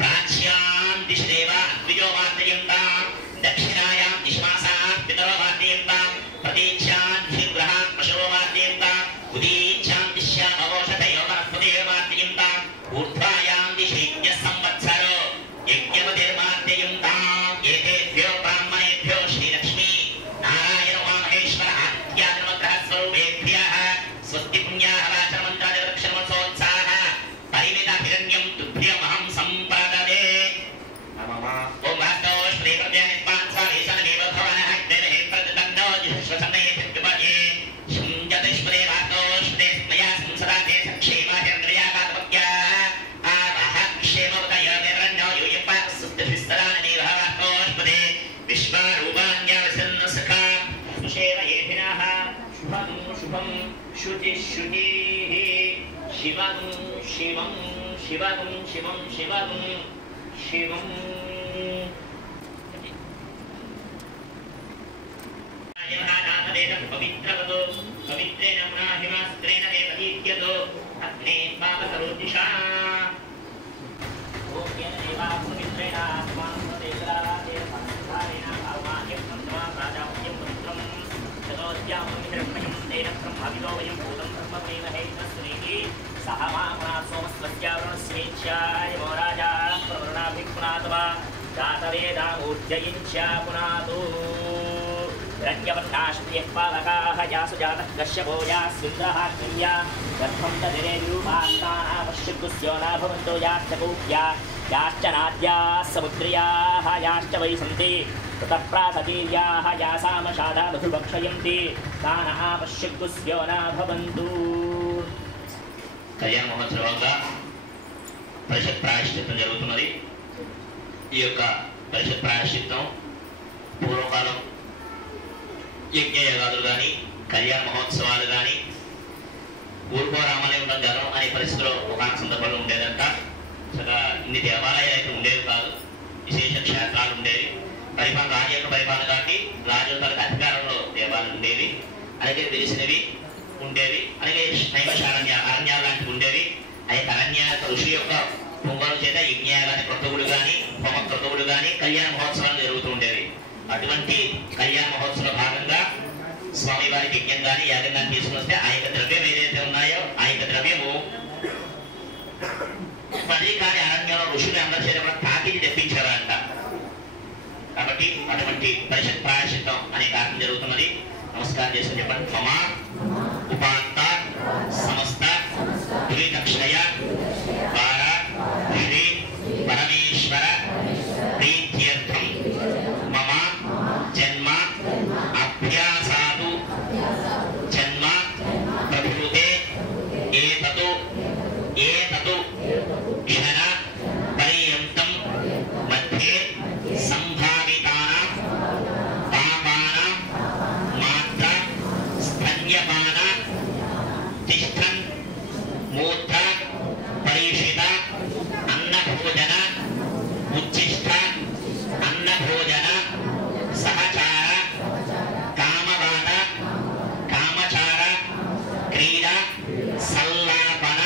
ప్రాచ్యాం దిశ దేవా ద్విజో వార్తయంతాం దక్షిణాయాం దిశమాసా పితరో వార్తయంతాం ప్రతీచ్యాం ధిగ్రహాం పశవో వార్తయంతాం ఉదీచ్యాం దిశ్యామవోషధయో వనస్పతయో వార్తయంతాం ఊర్ధ్వాయాం దిశైజ్ఞ సంవత్సరో యజ్ఞపతిర్వార్తయంతాం ఏతేభ్యో బ్రాహ్మణేభ్యో శ్రీలక్ష్మీ నారాయణ ఉమామహేశ్వర ఆదిత్యాదినవగ్రహ స్వరూపేభ్యః స్వస్తి పుణ్యాః వాచనమంత్రాదిరక్షణమసోత్సాహ పరిమిత హిరణ్యం शिवं शिवं शिवं शिवं शिवं पवित्रवतो पवित्रेण पुनाहिमास्त्रेण देवदीत्यतो अग्ने पावकरोदिशा ॐ येन देवा पवित्रेण आत्मानोदेवरादेव संस्कारेण भावमाह्यं तन्त्वा प्राजापत्यं पवित्रं ततोऽद्याममित्रमयं तेन ब्रह्मविदो वयं भूतं ब्रह्मप्रेमहे तस्मैः सह मामना सोमस्वस्यावरणस्येच्छाय मो राजा प्रवरुणाभिपुनात्वा जातवेदामूर्जयिञ्च पुनातु रण्यवर्णाश्रियः पालकाः यासु जातः कश्यपो यास्विन्द्रः क्रिया गर्भं तदिरे विरूपास्तानः पश्यगुस्यो न भवन्तो याश्च कूप्या याश्च नाद्याः समुद्रियाः याश्च वै सन्ति ततः प्रासतीर्याः यासामषाढा मधुभक्षयन्ति तानः पश्यगुस्यो न भवन्तु కళ్యాణ మహోత్సవంగా పరిషత్ ప్రాయశ్చిత్తం జరుగుతున్నది. ఈ యొక్క పరిషత్ ప్రాయశ్చిత్తం పూర్వకాలం యజ్ఞయాగాదులు కానీ కళ్యాణ మహోత్సవాలు కానీ ఊరుకో రామలింగం జనం అనే పరిస్థితిలో ఒక సందర్భంలో ఉండేదంట. చక్కగా ఇన్ని దేవాలయాలు అయితే ఉండేవి కాదు, విశేష క్షేత్రాలు ఉండేవి. పరిపాలన రాజు యొక్క పరిపాలన కాబట్టి రాజు తనకు అధికారంలో దేవాలయాలు ఉండేవి, అలాగే వెలిసినవి ఉండేవి, అలాగే నైవశారణ్య అరణ్యాలు లాంటివి ఉండేవి. అయితే అరణ్య ఋషి యొక్క పొంగలు చేత యజ్ఞయాగాని క్రతువులు కానీ హోమ క్రతువులు కానీ కళ్యాణ మహోత్సవాలు జరుగుతూ ఉండేవి. అటువంటి కళ్యాణ మహోత్సవ భాగంగా స్వామివారికి యజ్ఞం కానీ యాగం కానీ తీసుకుని వస్తే ఆ యొక్క ద్రవ్యం ఏదైతే ఉన్నాయో ఆ యొక్క ద్రవ్యము పది కాని అరణ్యంలో ఋషులు అందరి చేత కూడా తాకిది తెప్పించారంట. కాబట్టి అటువంటి పరిషత్ ప్రాయశ్చిత్తం అనే కార్యం జరుగుతున్నది. నమస్కారం చేసి చెప్పండి. మమ ఉపాంత సమస్త దురితక్షయ ద్వారా శ్రీ పరమేశ్వర ప్రీత్యర్థం మమ జన్మ అభ్యాసాదు జన్మ ప్రభుతే ఏతతు ఏతతు క్షణ పర్యంతం మధ్యే సంభావితానాం పాపానాం మాత్ర స్తన్యపాన తిష్టన్ మూత్ర పరీషిత అన్నభోజన ఉచ్ఛిష్ట అన్నభోజన సహచార కామవాద కామచార క్రీడ సల్లాపన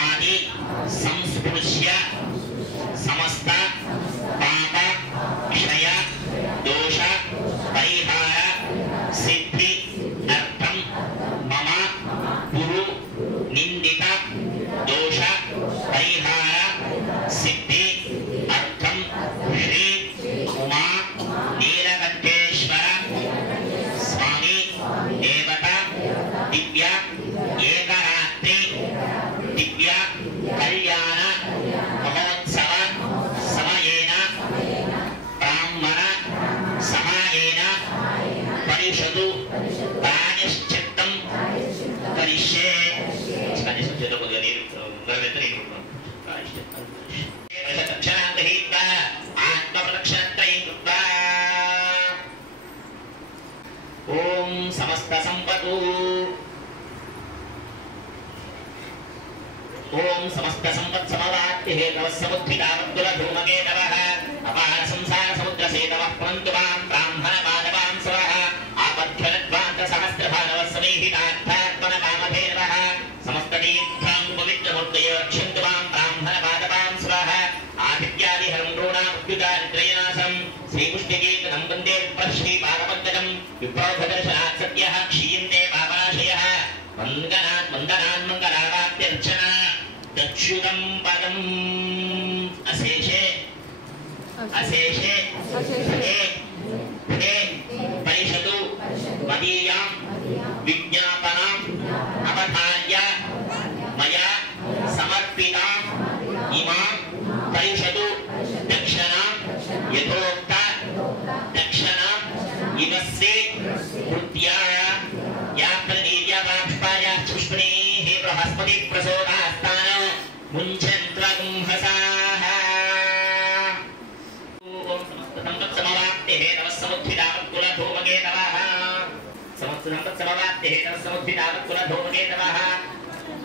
ఆది సంస్పృశ్య సమస్త పాప క్షయ దోష పరిహార సిద్ధి అర్థం మమ గురు నిందిత దోష పరిహార సిద్ధి అర్థం శ్రీ ఉమా నీలకంఠేశ్వర స్వామి దేవత దివ్య ఏకరాత్రి దివ్య కళ్యాణ మహోత్సవ సమయేన బ్రాహ్మణ సహాయేన పరిషదు ప్రాయశ్చిత్తం కరిష్యే. కొద్దిగా నీరు ఓం సమస్త సంపతు ఓం సమస్త సంపత్ సమవాప్తి హేతవ సముద్ధితావద్దుల ధూమకేతవః అపార సంసార సముద్ర సేతవః పునంతు మాం బ్రాహ్మణ మాధవాం స్వః ఆపద్ధ్వనద్వాంత సహస్రభానవ సమేహితార్థాత్మన కామధేనవః సమస్త తీర్థాం పవిత్రమూర్తయ రక్షन्तు మాం బ్రాహ్మణ మాధవాం స్వః ఆదిత్యాది హరం ృణాముద్యుతారిత్రయనాశం శ్రీపుష్టిగీతం వందే విప్రశ్రీ పాదపద్మజం విప్రోభదర్శనాత్ సత్యః క్షీయంతే పాపనాశయః వందనాన్ వందనాన్ మంగళావాప్త్యర్చన దక్షుదం పదం అశేషే అశేషే పరిషదు మదీయాం విజ్ఞాపనాం అవధార్య మయా సమర్పితాం ఇమాం పరిషదు దక్షిణాం యథోక్త దక్షిణాం ఇవస్సే కృత్యా యా ప్రణీర్య వాక్ష్పాయ పుష్పణీః బృహస్పతి ప్రసోదాస్తాన ముంచంత్రగుంహసాః. ఓం సమస్త సంపత్ సమవాప్తే నమః సముద్ధితావత్కుల ధూమకేతవః సమస్త సంపత్ సమవాప్తే నమః సముద్ధితావత్కుల ధూమకేతవః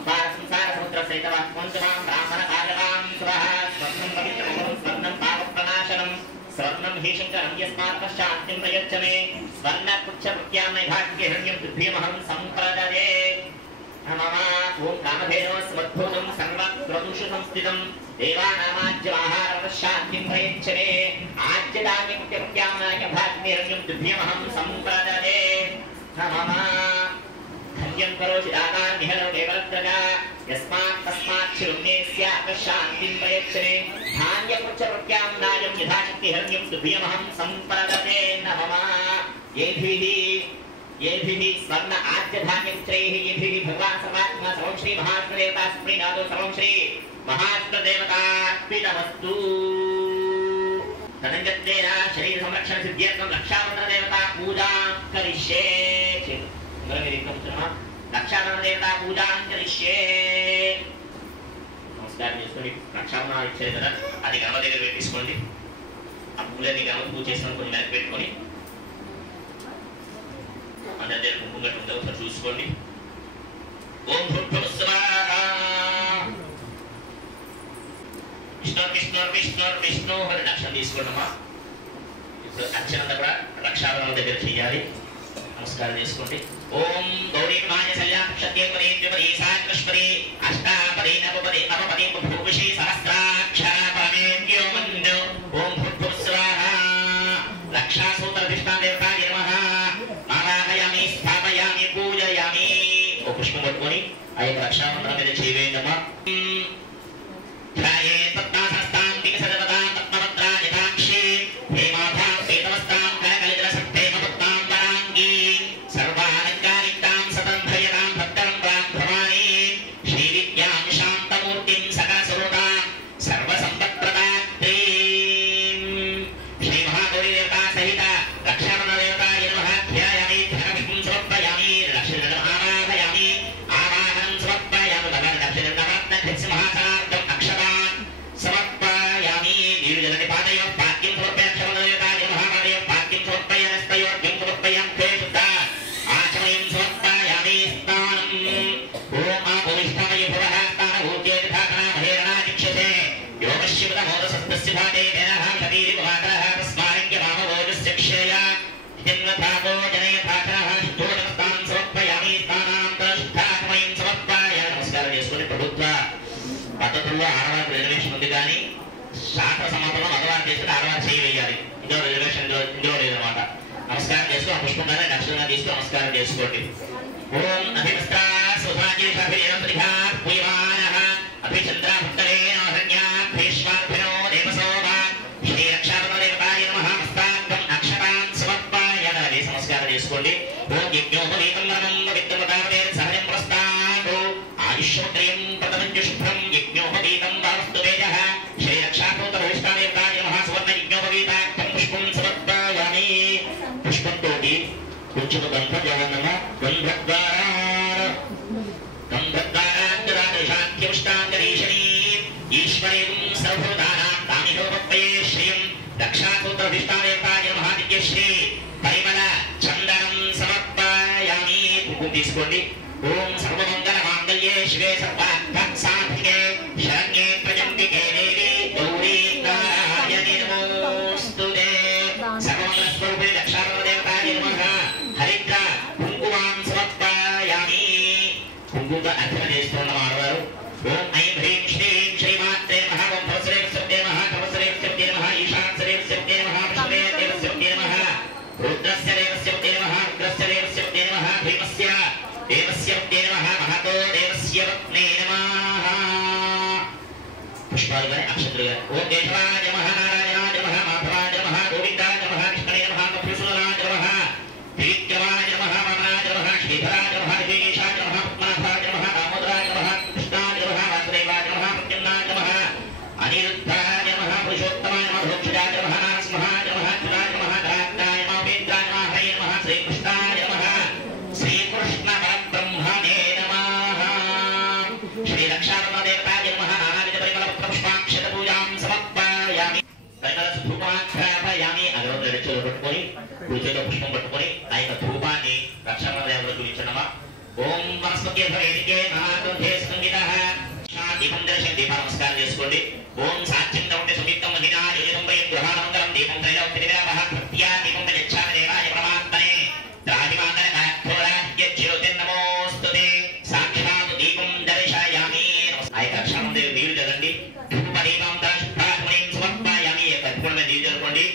అపార సంసార సముద్ర सहितवाक्वंचमां ब्राह्मण कार्यवां सुरः स्वर्णं पवित्रमं स्वर्णं पापप्रणाशनं स्वर्णं हि शङ्करं यस्मात् पश्चान्तिं प्रयच्छ मे स्वर्णपुच्छप्रत्यां नैभाग्यहिरण्यं तुभ्यमहं सम्प्रददे नमः ओं कामधेनो समद्भूतं सर्वक्रतुषु संस्थितं देवानामाज्यमाहारं शान्तिं प्रयच्छ मे आज्यदान्यप्रत्यां नैभाग्यहिरण्यं तुभ्यमहं सम्प्रददे नमः धन्यं करोषि दातां निहरो देवरत्रजा यस्मात् तस्मात् शिरुण्येस्यात् शान्तिं प्रयच्छ मे धान्यपुच्छप्रत्यां नायं यथाशक्तिहिरण्यं तुभ्यमहं सम्प्रददे नमः येभिः स्वर्ण आद्यधान्यपुत्रैः येभिः भगवान् सर्वात्मा सर्वं श्री महाविष्णुदेवता सुप्रीनाथो सर्वं श्री महाविष्णुदेवतार्पितमस्तु तदङ्गत्वेन शरीर संरक्षण सिद्ध्यर्थं रक्षाबन्धनदेवता पूजां करिष्ये रक्षाबन्धनदेवता पूजां करिष्ये नमस्कार చేసుకోండి రక్షాబంధన ఇచ్చారు కదా అది గణపతి దగ్గర పెట్టించుకోండి ఆ పూలని గణపతి పూజ చేసిన కొన్ని వెనక్కి పెట్టుకొని అందరి దగ్గర కుంకుమ ఉందో ఒకసారి చూసుకోండి ఓం భూర్భువస్సువః విష్ణు అని రక్షణ తీసుకోండమ్మా ఇప్పుడు అర్చనంతా కూడా రక్షాబంధన దగ్గర చేయాలి నమస్కారం చేసుకోండి ఓం గౌరీ మాయ కళ్యాణక్షత్రే పరేంద్రపరి సాకృష్పరి అష్టాపరి నవపరి నవపరి భూషి సహస్రాక్షర పరమేంద్రో మండో ఓం భూర్భువస్సువః రక్షాసూత్రధిష్ఠాన దేవతాయ నమః ఆవాహయామి స్థాపయామి పూజయామి ఓ పుష్పం పట్టుకొని ఆ యొక్క రక్షాబంధనం మీద చేయవేయండమ్మా ధ్యాయే తత్తాసస్తాం దిగసదవతాం తత్మవత్రా యథాక్షి హేమాభాం పీతవస్తాం కరకలితల సత్తేమ భక్తాం వరాంగీ సర్వాలంకారితాం సతం భయతాం భక్తరం భ్రమాణి శ్రీ విద్యాం శాంతమూర్తిం సకల స్వరూపాం సర్వసంపత్ప్రదాత్రీం శ్రీ మహాగౌరీ దేవతా సహిత రక్షాబంధన దేవతాయ నమః ధ్యాయామి ధనవిష్ణుం సమర్పయామి లక్ష్మీం ఆవాహయామి ఆవాహనం సమర్పయామి భగవన్ లక్ష్మీం మహాసనార్థం అక్షతాన్ సమర్పయామి నీరుజలని పాదయో పాద్యం సమర్పయామి రక్షాబంధన దేవతాయ నమః పాదయో పాద్యం సమర్పయామి స్తయోర్ఘ్యం సమర్పయామి కేశుద్ధ ఆచమయం సమర్పయామి స్నానం ఓం ఆభూమిష్ఠామయ భవః స్థాన ఊర్జేత ధాకనా మహేరణా దీక్షతే యోగశివత మోదసస్తస్య భాతే దేనః శరీరి కుమాతరః తస్మారంగ్య మామవోజస్య క్షేయ జిన్నథాగో జనయ ధాకనః శుద్ధోదకస్థానం సమర్పయామి స్థానాంతరశుద్ధాత్మయం సమర్పయామి నమస్కారం చేసుకుని ప్రభుత్వ పద్ధతుల్లో ఆడవారికి రిజర్వేషన్ ఉంది కానీ శాస్త్ర సమాపంలో మగవారు చేసుకుని ఆడవారు చేయవేయాలి ఇందులో రిజర్వేషన్ ఇందులో లేదనమాట నమస్కారం చేసుకుని పుష్పంగా దక్షిణంగా తీసుకుని నమస్కారం చేసుకోండి ఓం అభివస్త్రా సుభాగ్యభిరేణా పూయమానః అభిచంద్రభక్తరేణ హరణ్యాభీష్మార్భినో దేవసోమా శ్రీ రక్షాబంధన దేవతాయ నమః హస్తార్థం అక్షతాన్ సమర్పయామి నమస్కారం చేసుకోండి ఓం యజ్ఞోపవీతం వరదం పవిత్రమతావదే సహజం ప్రస్తాదు ఆయుష్మత్రయం ప్రథమంచ శుభ్రం యజ్ఞోపవీతం వాస్తు తేజః శ్రీ రక్షాభూతభవిష్ఠా దేవతాయ నమః సువర్ణ యజ్ఞోపవీతార్థం పుష్పం సమర్పయామి పుష్పంతోటి కొంచెం గంధద్వారమ్మ గంధద్వారాంతరాశాంత్యముష్టాంగరీషణీ ఈశ్వరీం సర్వభూతానాం కామిహోపత్యే శ్రీం రక్షాసూత్రధిష్ఠాదేవతాయ నమః దివ్యశ్రీ పరిమళ చందనం సమర్పయామి కుంకుమ తీసుకోండి ఓం సర్వమంగళ మాంగళ్యే శివే సర్వార్థ సాధికే శరణ్యే త్రయంబికే దేవి గౌరీ నారాయణి నమోస్తుతే సర్వమంగళ స్వరూపే రక్షాబంధన దేవతాయ నమః హరిద్ర కుంకుమాం సమర్పయామి కుంకుమ అర్చన చేస్తున్న ఆడవారు ఓం ఐం హ్రీం శ్రీం శ్రీమాత్రే నమః ఓం భవశ్రేవస్య నమః భవశ్రేవస్య నమః ఈశాన్శ్రేవస్య నమః విష్ణుదేవస్య నమః రుద్రస్య దేవస్య నమః రుద్రస్య దేవస్య నమః భీమస్య దేవస్య నమః మహతో దేవస్య నమః పుష్పాలుగా అక్షతులుగా ఓం కేశవాయ నమః నారాయణాయ నమః మాధవాయ నమః గోవిందాయ నమః కృష్ణాయ నమః కృష్ణాయ నమః త్రివిక్రమాయ నమః వామనాయ నమః శ్రీధరాయ నమః విజయేశాయ నమః పద్మనాభాయ నమః దామోదరాయ నమః కృష్ణాయ నమః వాసుదేవాయ నమః ప్రత్యున్నాయ నమః అనిరుద్ధాయ నమః పురుషోత్తమాయ నమః భోక్షజాయ నమః నరసింహాయ నమః అచ్యుతాయ నమః ధరాత్రాయ నమః వేద్రాయ నమః హరే నమః శ్రీకృష్ణాయ నమః శ్రీకృష్ణ పరబ్రహ్మణే నమః శ్రీ రక్షాబంధన దేవతాయ నమః నానావిధ పరిమళ పుష్పాక్షత పూజాం సమర్పయామి పరిమళ ధూపాక్షాపయామి అగరవత్తులు రెచ్చలు పట్టుకొని పూజలో పుష్పం పట్టుకొని ఆ యొక్క ధూపాన్ని రక్షాబంధన దేవతకు చూపించడమా ఓం వనస్పతి భవేదికే మహాగ్రంథే సంగీతః దీపం దర్శనం దీప నమస్కారం చేసుకోండి. ఓం సాత్యం దౌంటే సంయుక్తం మహినా యోజనం వయం గృహానందరం దీపం త్రైలం త్రివిరామః ప్రత్యా దీపం యచ్ఛామి దేవాయ పరమాత్మనే రాజిమాంగన కాఠోరాజ్య జ్యోతిర్నమోస్తుతే సాక్షాత్ దీపం దర్శయామి. ఆయక క్షణం నీళ్ళు చదండి. ధూప దీపం దర్శనం సమర్పయామి. కర్పూరమే నీళ్ళు చదువుకోండి.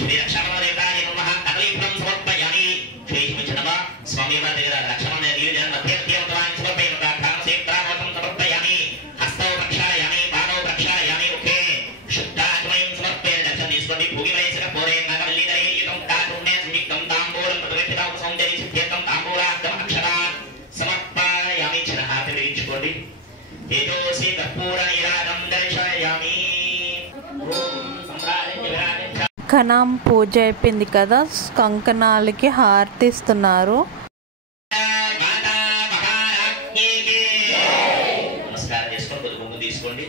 శ్రీ రక్షామదేవతాయ నమః కదలీఫలం సమర్పయామి. శ్రీకృష్ణవ స్వామి వారి దగ్గర లక్ష్మణ నీళ్ళు జన మధ్యవర్తివంతవాన్ని సమర్పయామి. క్షామసేత్రావతం సమర్పయామి. హస్తౌ ప్రక్షాళయామి పాదౌ ప్రక్షాళయామి. ఓకే శుద్ధాత్మయం సమర్పయామి. దర్శనం తీసుకోండి. భూగివైసక పోరే నగవల్లిదరే యుతం కారుణ్య సంయుక్తం తాంబూలం ప్రతిష్ఠితం సౌందర్య సిద్ధ్యతం తాంబూలార్థం అక్షరా సమర్పయామి. చిన్న హాతి వెలిగించుకోండి. తేజోసి కర్పూర నీరాజం దర్శయామి. ఓం సంప్రాజ్య విరాజం. కంకణం పూజ అయిపోయింది కదా, కంకణాలకి హారతి ఇస్తున్నారు. నమస్కారం చేసుకొని కొద్ది ముందు తీసుకోండి.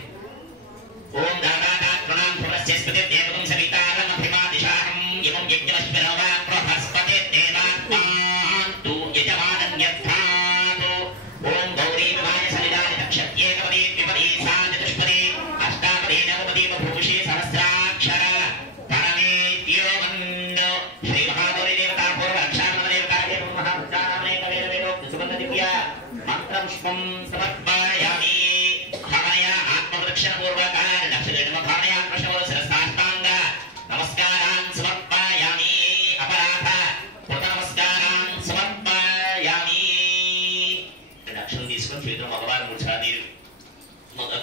ఓం దాతాత్మనాం పురస్యస్పతి దేవతం సవితారం అభిమాదిశాహం ఇమం యజ్ఞమశ్వరవ బృహస్పతి దేవాత్మాంతు యజమానన్యర్థాతు. ఓం గౌరీ విమాయ సలిలాని నక్షత్యేకపది విపరీ సా చతుష్పది అష్టాపది నవపది బభూషి సహస్రాక్షర శ్రీ మహాగౌరీ దేవతా పూర్వ రక్షామణ దేవతాయ మహాభుజానామనేక వేద వేదోక్త సుగంధ దివ్య మంత్రపుష్పం సమర్పయామి. భావనయ ఆత్మవృక్షణ పూర్వక దక్షిణ భావనయ ప్రశవ శిరసాష్టాంగ నమస్కారాన్ సమర్పయామి. అపరాధ కృత నమస్కారాన్ సమర్పయామి. దక్షిణ తీసుకొని చేతులు మగవారు మూడుసార్లు నీరు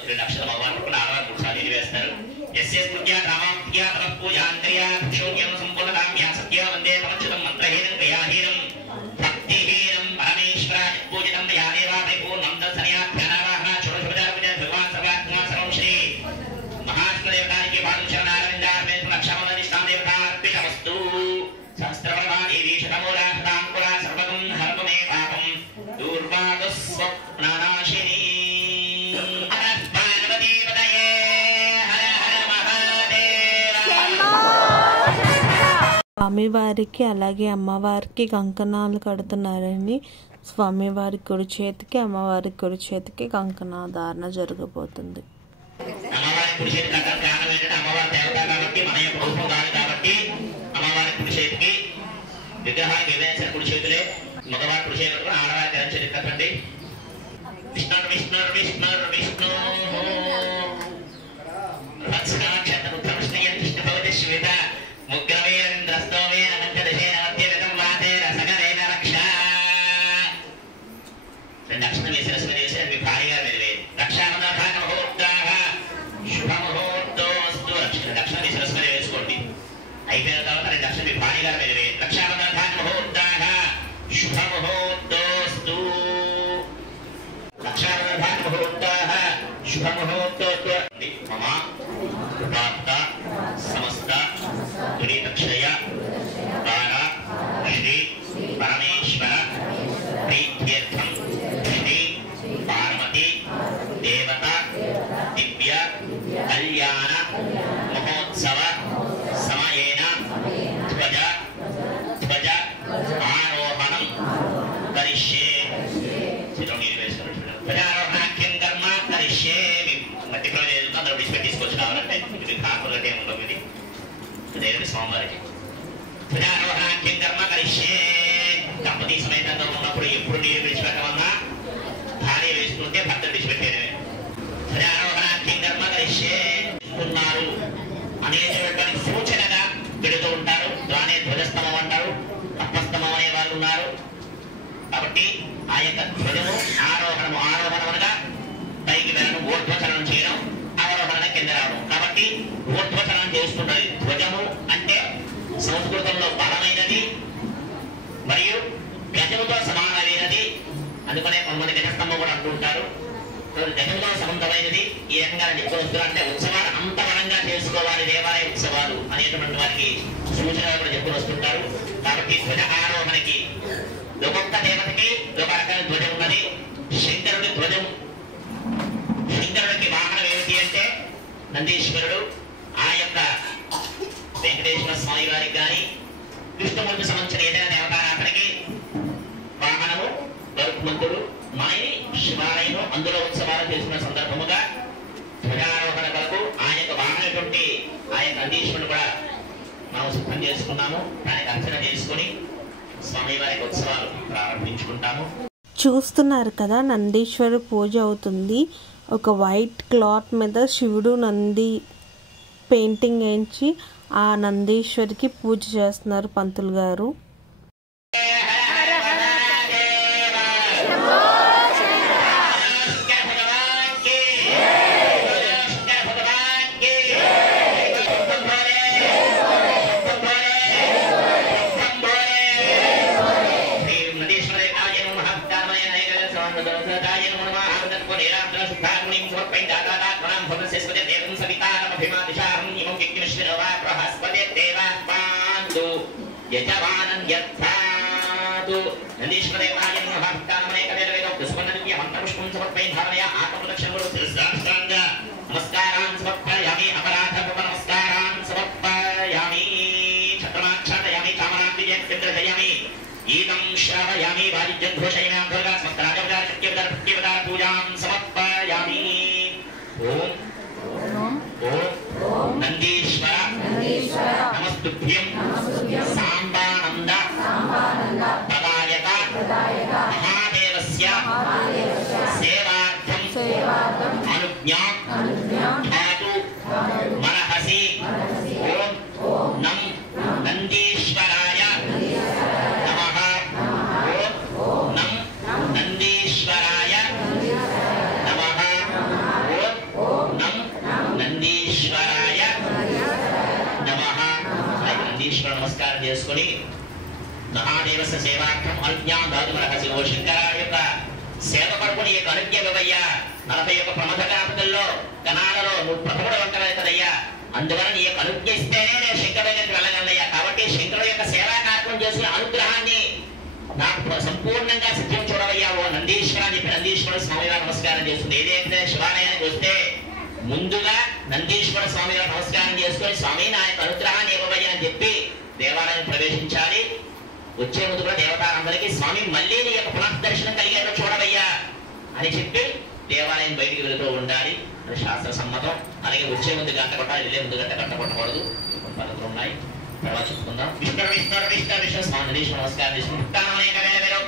2 అక్షరాల మగవారు పట్టుకుని ఆడవారు 3 సార్లు నీరు వేస్తారు. యస్య స్మృత్యా రామాంత్యా తపఃపూజాంతర్యా శూన్యం సంపూర్ణకామ్యా సత్య వందే తమచ్యుతం మంత్రహీనం క్రియాహీనం భక్తిహీనం పరమేశ్వరాయ పూజితం యాదేవా పరిపూర్ణం దర్శనయాఖ్యానావాహన షోడశోపచారపూజ భగవాన్ సర్వాత్మా సర్వం శ్రీ మహావిష్ణుదేవతానికి పాదశరణారవిందార్పేత రక్షామణిష్టాం దేవతార్పితమస్తు. సహస్రవర్ణాదేవీ శతమూలా శతాంకురా సర్వగం హరతు మే పాపం దుర్వాగస్వప్ననాశినీ. స్వామివారికి అలాగే అమ్మవారికి కంకణాలు కడుతున్నారని స్వామివారి కుడి చేతికి అమ్మవారి కుడి చేతికి కంకణ ధారణ జరగబోతుంది. అమ్మవారి కుడి చేతి కంకణం కారణం ఏంటంటే అమ్మవారి దేవత కాబట్టి మన యొక్క రూపం కాదు కాబట్టి అమ్మవారి కుడి చేతికి విగ్రహానికి ఏదైనా కుడి చేతులే మగవారి కుడి చేతులు ఆడవారి తెర చేతి కట్టండి. విష్ణు విష్ణు విష్ణు విష్ణు శ్వేత ముగ్రవేంద్రస్తోమేన పంచదశేన మధ్యగతం వాతే రసగరేణ రక్ష. 2 అక్షరం వేసి రసన చేసి అవి భారీగా మెలివే. రక్షామధాన ముహూర్తాః శుభముహూర్తోస్తు. 2 అక్షరం వేసి రసన వేసుకోండి. అయిపోయిన తర్వాత 2 అక్షరం భారీగా మెలివే. రక్షామధాన ముహూర్తాః శుభముహూర్తోస్తు. రక్షామధాన ముహూర్తాః శుభముహూర్తోస్తు. మమ ప్రాప్త సమస్త దురితక్షయ కాల శ్రీ పరమేశ్వర ప్రీత్యర్థం శ్రీ పార్వతి దేవత దివ్య కళ్యాణ మహోత్సవ సమయేన ధ్వజ ఆరోహణం కరిష్యే. ధ్వజారోహణాఖ్యం కర్మ కరిష్యే. మధ్యలో అందరూ విడిచిపెట్టి తీసుకొచ్చి కావాలంటే ఇది కాకుండా ఏముండవు. ఇది దేవుడి స్వామివారికి ధ్వజారోహణాఖ్యం కర్మ కరిష్యే. దంపతి సమేతంగా ఉన్నప్పుడు ఎప్పుడు నీరు విడిచిపెట్టమన్నా భార్య వేసుకుంటే భర్త విడిచిపెట్టేదే. ధ్వజారోహణాఖ్యం కర్మ కరిష్యే ఉన్నారు అనేటువంటి సూచనగా పెడుతూ ఉంటారు. దానే ధ్వజస్తంభం అంటారు, తప్పస్తంభం అనే వాళ్ళు ఉన్నారు. కాబట్టి ఆ యొక్క ధ్వజము ఆరోహణముగా పైకి వెళ్ళడం, ఊర్ధ్వచలనం చేయడం, అవరోహణ కింద రావడం. కాబట్టి ఊర్ధ్వచలనం చేస్తుంటారు. ధ్వజము అంటే సంస్కృతంలో బలమైనది మరియు గజముతో సమానమైనది. అందుకనే కొంతమంది గజస్తంభం కూడా అంటుంటారు. గజముతో సమంతమైనది. ఈ రకంగా చెప్పుకొస్తున్నారు. అంటే ఉత్సవాలు అంత బలంగా చేసుకోవాలి, దేవాలయ ఉత్సవాలు అనేటువంటి వారికి సూచనగా కూడా చెప్పుకొని వస్తుంటారు. కాబట్టి ధ్వజ ఆరోహణకి ఒక్కొక్క దేవతకి ఒక రకమైన ధ్వజం ఉన్నది. శంకరుడి ధ్వజం, శంకరుడికి వాహనం ఏమిటి అంటే నందీశ్వరుడు. ఆ యొక్క వెంకటేశ్వర స్వామి వారికి కానీ విష్ణుమూర్తి సంబంధించిన ఏదైనా దేవతారాధనకి వాహనము గరుడ. గరుత్మంతుడు మనని శివాలయంలో అందులో ఉత్సవాలు చేసుకున్న సందర్భముగా ధ్వజారోహణ కొరకు ఆయన వాహనటువంటి ఆయన నందీశ్వరుడు కూడా మనం సిద్ధం చేసుకున్నాము. దానికి అర్చన చేసుకుని స్వామివారికి ఉత్సవాలు ప్రారంభించుకుంటాము. చూస్తున్నారు కదా, నందీశ్వరు పూజ అవుతుంది. ఒక వైట్ క్లాత్ మీద శివుడు నంది పెయింటింగ్ వేయించి ఆ నందీశ్వరికి పూజ చేస్తున్నారు పంతులు గారు. నమస్కారం చేసుకుని మహాదేవస్య సేవార్థం అనుజ్ఞాం దాతుమర్హసి. ఓ శంకరాడి యొక్క సేవ పడుకుని యొక్క అనుజ్ఞ ఇవ్వయ్యా. 41 ప్రముఖ గణపతుల్లో గణాలలో నువ్వు ప్రథముడు వంటలే కదయ్యా. అందువల్ల నీ యొక్క అనుజ్ఞ ఇస్తేనే నేను శంకరుడి దగ్గరికి వెళ్ళగలనయ్యా. కాబట్టి శంకరుడు యొక్క సేవా కార్యక్రమం చేసుకునే అనుగ్రహాన్ని నాకు సంపూర్ణంగా సిద్ధం చూడవయ్యా. ఓ నందీశ్వర అని చెప్పి నందీశ్వరుడు స్వామివారు నమస్కారం చేస్తుంది. ఏదైతే శివాలయానికి వస్తే ముందుగా నందీశ్వర స్వామి గారు నమస్కారం చేసుకుని స్వామి నా యొక్క అనుగ్రహాన్ని ఇవ్వవయ్యా అని చెప్పి దేవాలయం ప్రవేశించాలి. వచ్చే ముందు కూడా దేవతారందరికీ స్వామి మళ్ళీ నీ యొక్క పునఃదర్శనం కలిగేటో చూడవయ్యా అని చెప్పి దేవాలయం బయటికి వెళుతూ ఉండాలి. అది శాస్త్ర సమ్మతం. అలాగే వచ్చే ముందు గంట కొట్టాలి, వెళ్ళే ముందు గంట కొట్టకూడదు. పద్ధతులు ఉన్నాయి, తర్వాత చెప్పుకుందాం. విష్ణు స్వామి నందీశ్వర నమస్కారం చేసుకుని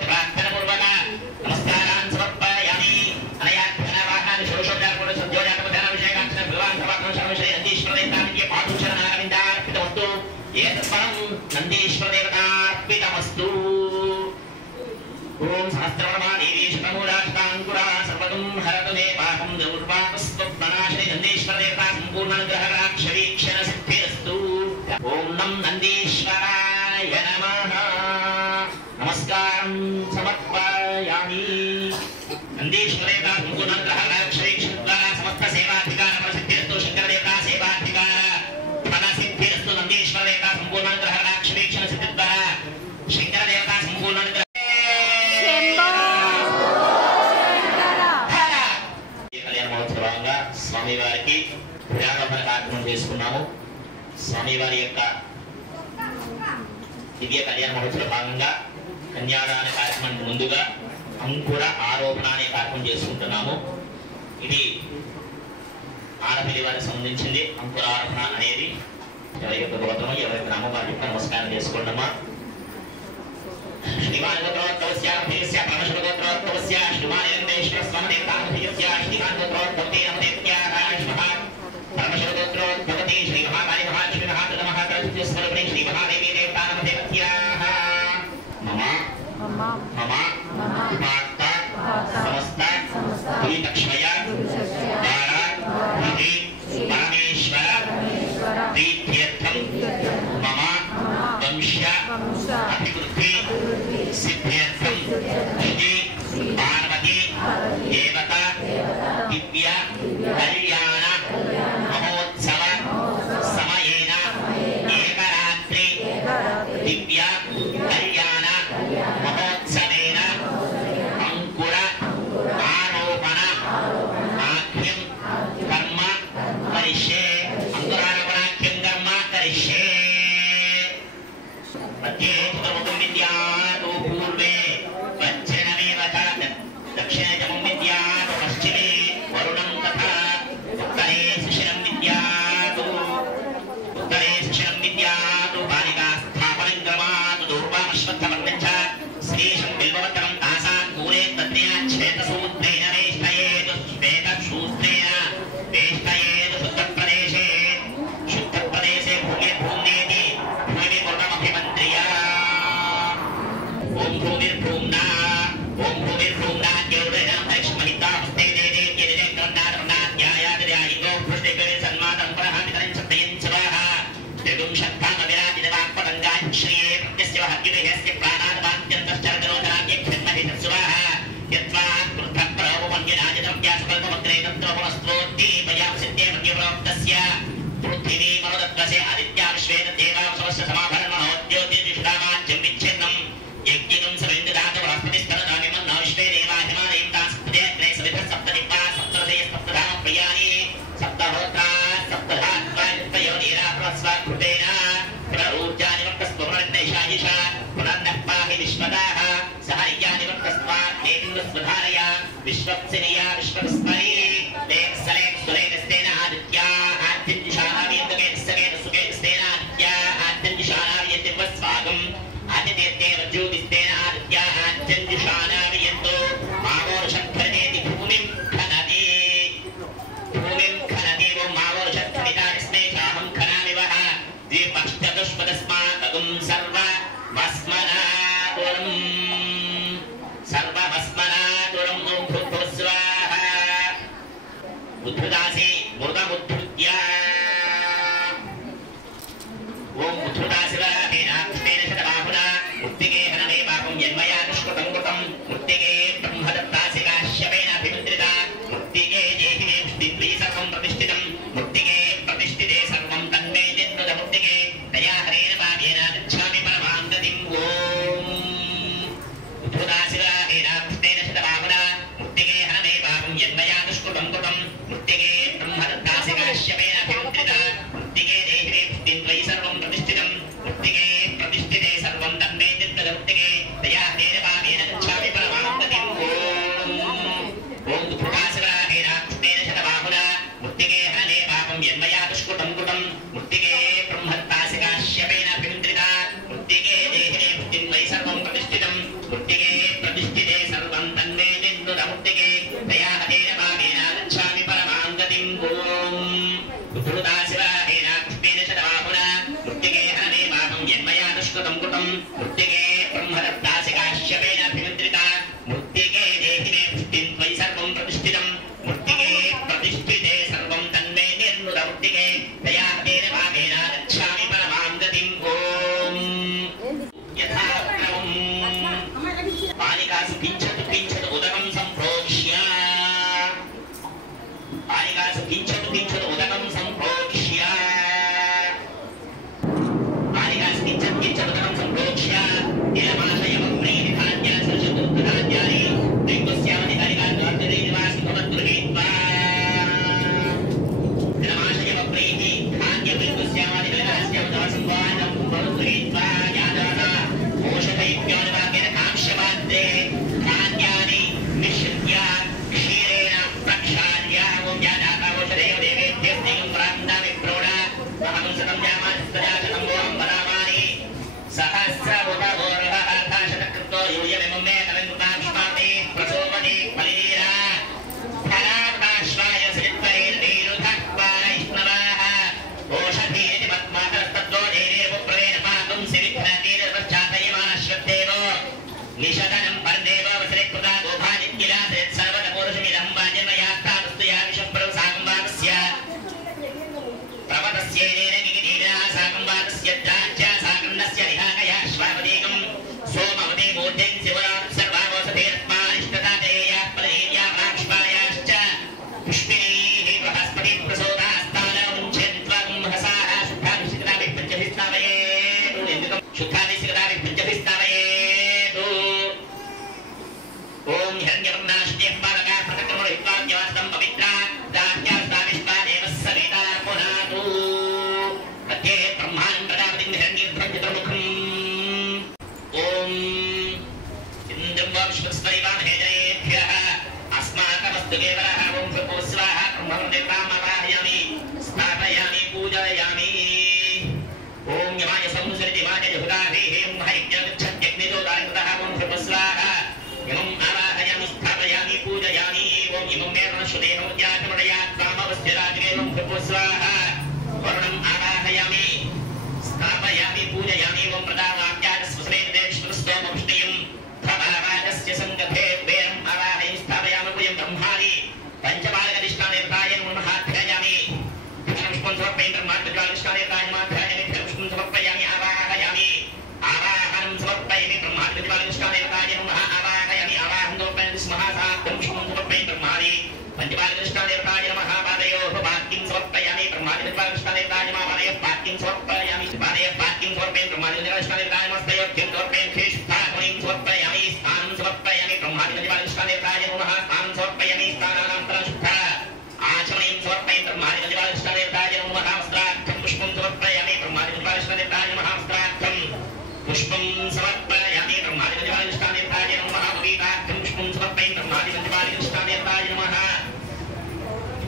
ప్రార్థన పూర్వక నమస్కారాన్ని సమర్పయామి. అనయా వాహనాన్ని షోషోపచార సద్యోజాతమధ్యాన విషయకాంక్ష భగవాన్ సర్వాత్మ సర్వశ్రీ నందీశ్వర దేవతానికి పాఠోక్షరనారవిందార్పితమస్తు. ఏతత్పరం నందీశ్వర దేవతార్పితమస్తు. ఓం సహస్రవర్మాదేవి శతమూలాష్టాంకురా సర్వతం హరతు మే పాపం దుర్వాపస్వప్ననాశిని నందీశ్వర దేవతా సంపూర్ణానుగ్రహరాక్ష వీక్షణ సిద్ధిరస్తు. ఓం నం నందీశ్వరాయ నమః. నమస్కారం సమర్పయామి. నందీశ్వర దేవతా సంపూర్ణానుగ్రహరాక్ష వీక్షణ ద్వారా సమస్త సేవాధికార ప్రసిద్ధిరస్తు. శంకర దేవతా సేవాధికార ఫల సిద్ధిరస్తు. నందీశ్వర దేవతా సంపూర్ణానుగ్రహరాక్ష వీక్షణ సిద్ధి ద్వారా శంకర దేవతా సంపూర్ణానుగ్రహ స్వామివారికి ధ్వజారోహణ కార్యక్రమం చేసుకున్నాము. స్వామివారి యొక్క దివ్య కళ్యాణ మహోత్సవ భాగంగా కన్యాదాన కార్యక్రమానికి ముందుగా అంకుర ఆరోపణ అనే కార్యక్రమం చేసుకుంటున్నాము. ఇది ఆడపిల్లి వారికి సంబంధించింది. అంకుర ఆరోపణ అనేది ఎవరి యొక్క గోత్రమో ఎవరి గ్రామం వారి యొక్క నమస్కారం చేసుకోండమ్మా. శ్రీమాన్ గోత్రోద్భవస్య భేస్య పరమశివ గోత్రోద్భవస్య శ్రీమాన్ వెంకటేశ్వర స్వామి దేవతాభేస్య శ్రీమాన్ గోత్రోద్భవతే నమదేత్యారాయ నమః. పరమశివ గోత్రోద్భవతే శ్రీ మహాకాళి మహాలక్ష్మి మహాదుర్గ మహాసరస్వతి స్వరూపిణి శ్రీ మహాదేవి దేవతా నమదేత్యాః. మమ ఉపాత్త సమస్త భూతక్షయ ద్వారా హరి పరమేశ్వర ప్రీత్యర్థం మమ వంశ అభివృద్ధి సిద్ధ్యర్థం శ్రీ పార్వతీ దేవత దివ్య కళ్యాణ మహోత్సవ సమయేన ఏకరాత్రి దివ్య కళ్యాణ మహోత్సవేన అంకుర ఆరోపణ ఆఖ్యం కర్మ కరిష్యే. అంకురారోపణాఖ్యం కర్మ కరిష్యే. మధ్యే చతుర్ముఖం విద్యాతో పూర్వే వజ్రనమేవ तत्र पुनस्त्रोत्ति पयामसिद्धे मध्यप्राप्तस्य पृथिवी मरुदत्वसे आदित्या विश्वेत देवांसवस्य समाभरणमहोद्योतिष्ठामाच्यं विच्छिन्नं यज्ञिकं सवेन्द्रदात वनस्पतिस्तरदानिमन्ना विश्वे देवा हिमालयं तासप्तदे अग्ने सविधः सप्तदिक्पा सप्तदे सप्तधाम प्रियाणि सप्तहोत्रा सप्तधात्वा युक्तयोनिरा प्रस्वाकृतेन पुनरूर्जानि वक्तस्त्वमरग्नैषायिषा पुनर्नः पाहि विश्वदाः सहाय्यानि वक्तस्त्वात् नेन्द्रस्वधारया विश्वप्सिनिया विश्वस्मरी लेक्सलेक् सुरेकस्तेन आदित्या आद्यञ्जिषाणावियन्तकेन सुकेकस्तेन आदित्या आद्यञ्जिषाणावियन्तिवस्वागम् आदित्येव ज्योतिस्तेन आदित्या आद्यञ्जिषाणावियन्तो मावोर्षत्फलनेति भूमिं खनति वो मावोर्षत्फलितास्मै चाहं खनामि वः द्विपक्षचतुष्पदस्माकगुं सर्वभस्मनातुरं भूर्भुवस्वाहा उद्धृतासि मृगमुद्धृत्या ओम उद्धृतासिवराहेन कृष्णेन शतबाहुना मुक्तिगे हनमे पापं यन्मया दुष्कृतं कृतं मुक्तिगे ब्रह्मदत्तासि काश्यपेन अभिमन्त्रिता मुक्तिगे देहि मे पुष्टिप्री सर्वं प्रतिष्ठितं मुक्तिगे प्रतिष्ठिते सर्वं तन्मे जन्नुत मुक्तिगे दया हरेण पापेन गच्छामि परमां गतिं ओम उद्धृतासिवराहेन कृष्णेन शतबाहुना मुक्तिगे हनमे पापं यन्मया दुष्कृतं कृतं मुक्तिगे ब्रह्मदत्तासि काश्यपेन अभिमन्त्रिता मुक्तिगे देहि मे पुष्टिप्री सर्वं प्रतिष्ठितं मुक्तिगे प्रतिष्ठिते सर्वं तन्मे जन्नुत मुक्तिगे दया हरेण पापेन गच्छामि परमां गतिं ओम उद्धृतासिवराहेन कृष्णेन शतबाहुना मुक्तिगे हनमे पापं यन्मया दुष्कृतं कृतं मुक्तिगे ब्रह्मदत्तासि काश्यपेन अभिमन्त्रिता मुक्तिगे देहि मे पुष्टिप्री सर्वं प्रतिष्ठितं मुक्तिगे प्रतिष्ठिते सर्वं तन्मे जन्नुत मुक्तिगे दया हरेण पापेन गच्छामि परमां गतिं ओम उद्धृतासिवराहेन कृष्णेन शतबाहुना मुक्तिगे हनमे पापं यन्मया दुष्कृतं कृतं मुक्तिगे ब्रह्मदत्तासि काश्यपेन अभिमन्त्रिता मुक्तिगे देहि मे पुष्टिप्री सर्वं प्रतिष्ठितं मुक्तिगे प्रतिष्ठिते सर्वं तन्मे जन्नुत मुक्तिगे दया हरेण पापेन गच्छामि परमां गतिं ओम यथा पालिकासु किञ्चित् उदकं सम्प्रोक्ष्य पालिकासु किञ्चित् उदकं सम्प्रोक्ष्य पालिकासु किञ्चित् उदकं सम्प्रोक्ष्य तिलमाशयमप्रीतिधान्यानि सरशतुर्धान्यानि दैवस्यामधिकारिकाद्वार्तते निवासि भवद्गृहीत्वा तिलमाशयमप्रीति धान्यदैवस्यामधिकारिकास्यामधवसंवादं भवद्गृहीत्वा यादाता मोषधैत्योनिवाकेन कांक्षपाद्ये धान्यानि निश्चित्य क्षीरेण प्रक्षाल्य ओं यादाता मोषधेव देवेभ्यस्तेयं प्राप्तामि प्रोढा अहं सतं यामास्तदा शतं वोहं वदामानि सहस्र उदवोर्वः अर्थाशतकृतो यूयमिमं मे कलङ्कृताक्ष्माते प्रसोमने फलिनीरा फलाक्ताश्वाय सरित्परेणीरुधक्वारैष्णवाः ओषधीति पद्मातस्तत्तो देवेव प्रवेण पातुं सिरिघ्नतीरवश्चातयमानश्वत्तेव निषदनं परदेव वसरिकृता गोभानित्किला सरित्सर्वतपूरुषमिदं वाजन्मयास्तावस्तुया विषप्रवसागम्बातस्य प्रवतस्येनेन गिगिनीना सागम्बातस्य द्राच्या सागन्नस्य निहाकया श्वावदेकं सोमवदे मूर्धेन शिवरात् सर्वावसतेरत्मानिष्टता देया परेया प्राक्ष्पायाश्च पुष्पिनीः बृहस्पति प्रसोदास्तानमुञ्चन्त्वं हसाः शुद्धाभिषिक्ताभिः पञ्चभिस्तावयेत् शुद्धाभिषिक्ताभिः पञ्चभिस्तावयेत् ओम हिरण्यवर्णाश्चेः पादकाः प्रतक्रमणविद्वाद्यवास्तं पवित्रा दाह्यास्ताविष्टादेव सविता पुनातु मध्ये ब्रह्माणं प्रजापतिं हिरण्यध्वं चतुर्मुखम् ओम इन्द्रं वा विश्वस्परिवामहेजनेभ्यः अस्माकमस्तु केवलः ओं भूस्वाहा ब्रह्मं देवतामावाहयामि स्थापयामि पूजयामि ओम यमाय संसरिति वाजयुगाभिः हरिज्ञगच्छत्यग्निजोदारितः ओं भूस्वाहा इमम् आवाहयामि स्थापयामि पूजयामि ओम इमं मे रणश्रुतेहमुद्यातमडयात् सामवस्यराजगेवं भूस्वाहा वरुणम् आवाहयामि स्थापयामि पूजयामि ओम प्रदावाक्याजस्वसनेदेवस्तोमपुष्टियं प्रभावाजस्य सङ्गते कुबेरम् आवाहयामि स्थापयामि पूजं ब्रह्माणि पञ्चबालकधिष्ठानेताय नमः ध्यायामि पुष्पं समर्पयामि ब्रह्मादिष्ठानेताय नमः ध्यायामि पुष्पं समर्पयामि आवाहयामि आवाहनं समर्पयामि ब्रह्मादिष्ठानेताय नमः आवाहयामि आवाहनं समर्पयामि स्मः सा पुष्पं समर्पयामि ब्रह्माणि पंचपादकृष्णादेवताय नमः पादयोः पाद्यं समर्पयामि ब्रह्मादिकृष्णादेवताय नमः पादयोः पाद्यं समर्पयामि पादयोः पाद्यं समर्पयामि ब्रह्मादिकृष्णादेवताय नमः स्तयोग्यं समर्पयामि खेष्ठाग्निं समर्पयामि स्थानं समर्पयामि ब्रह्मादिकृष्णादेवताय नमः स्थानं समर्पयामि स्थानानन्तरं शुद्धा आचमनीं समर्पयामि ब्रह्मादिकृष्णादेवताय नमः वस्त्रार्थं पुष्पं समर्पयामि ब्रह्मादिकृष्णादेवताय नमः वस्त्रार्थं पुष्पं समर्पयामि ब्रह्मादिकृष्णादेवताय नमः पवित्रार्थं पुष्पं समर्पयामि ब्रह्मादिकृष्णादेवताय नमः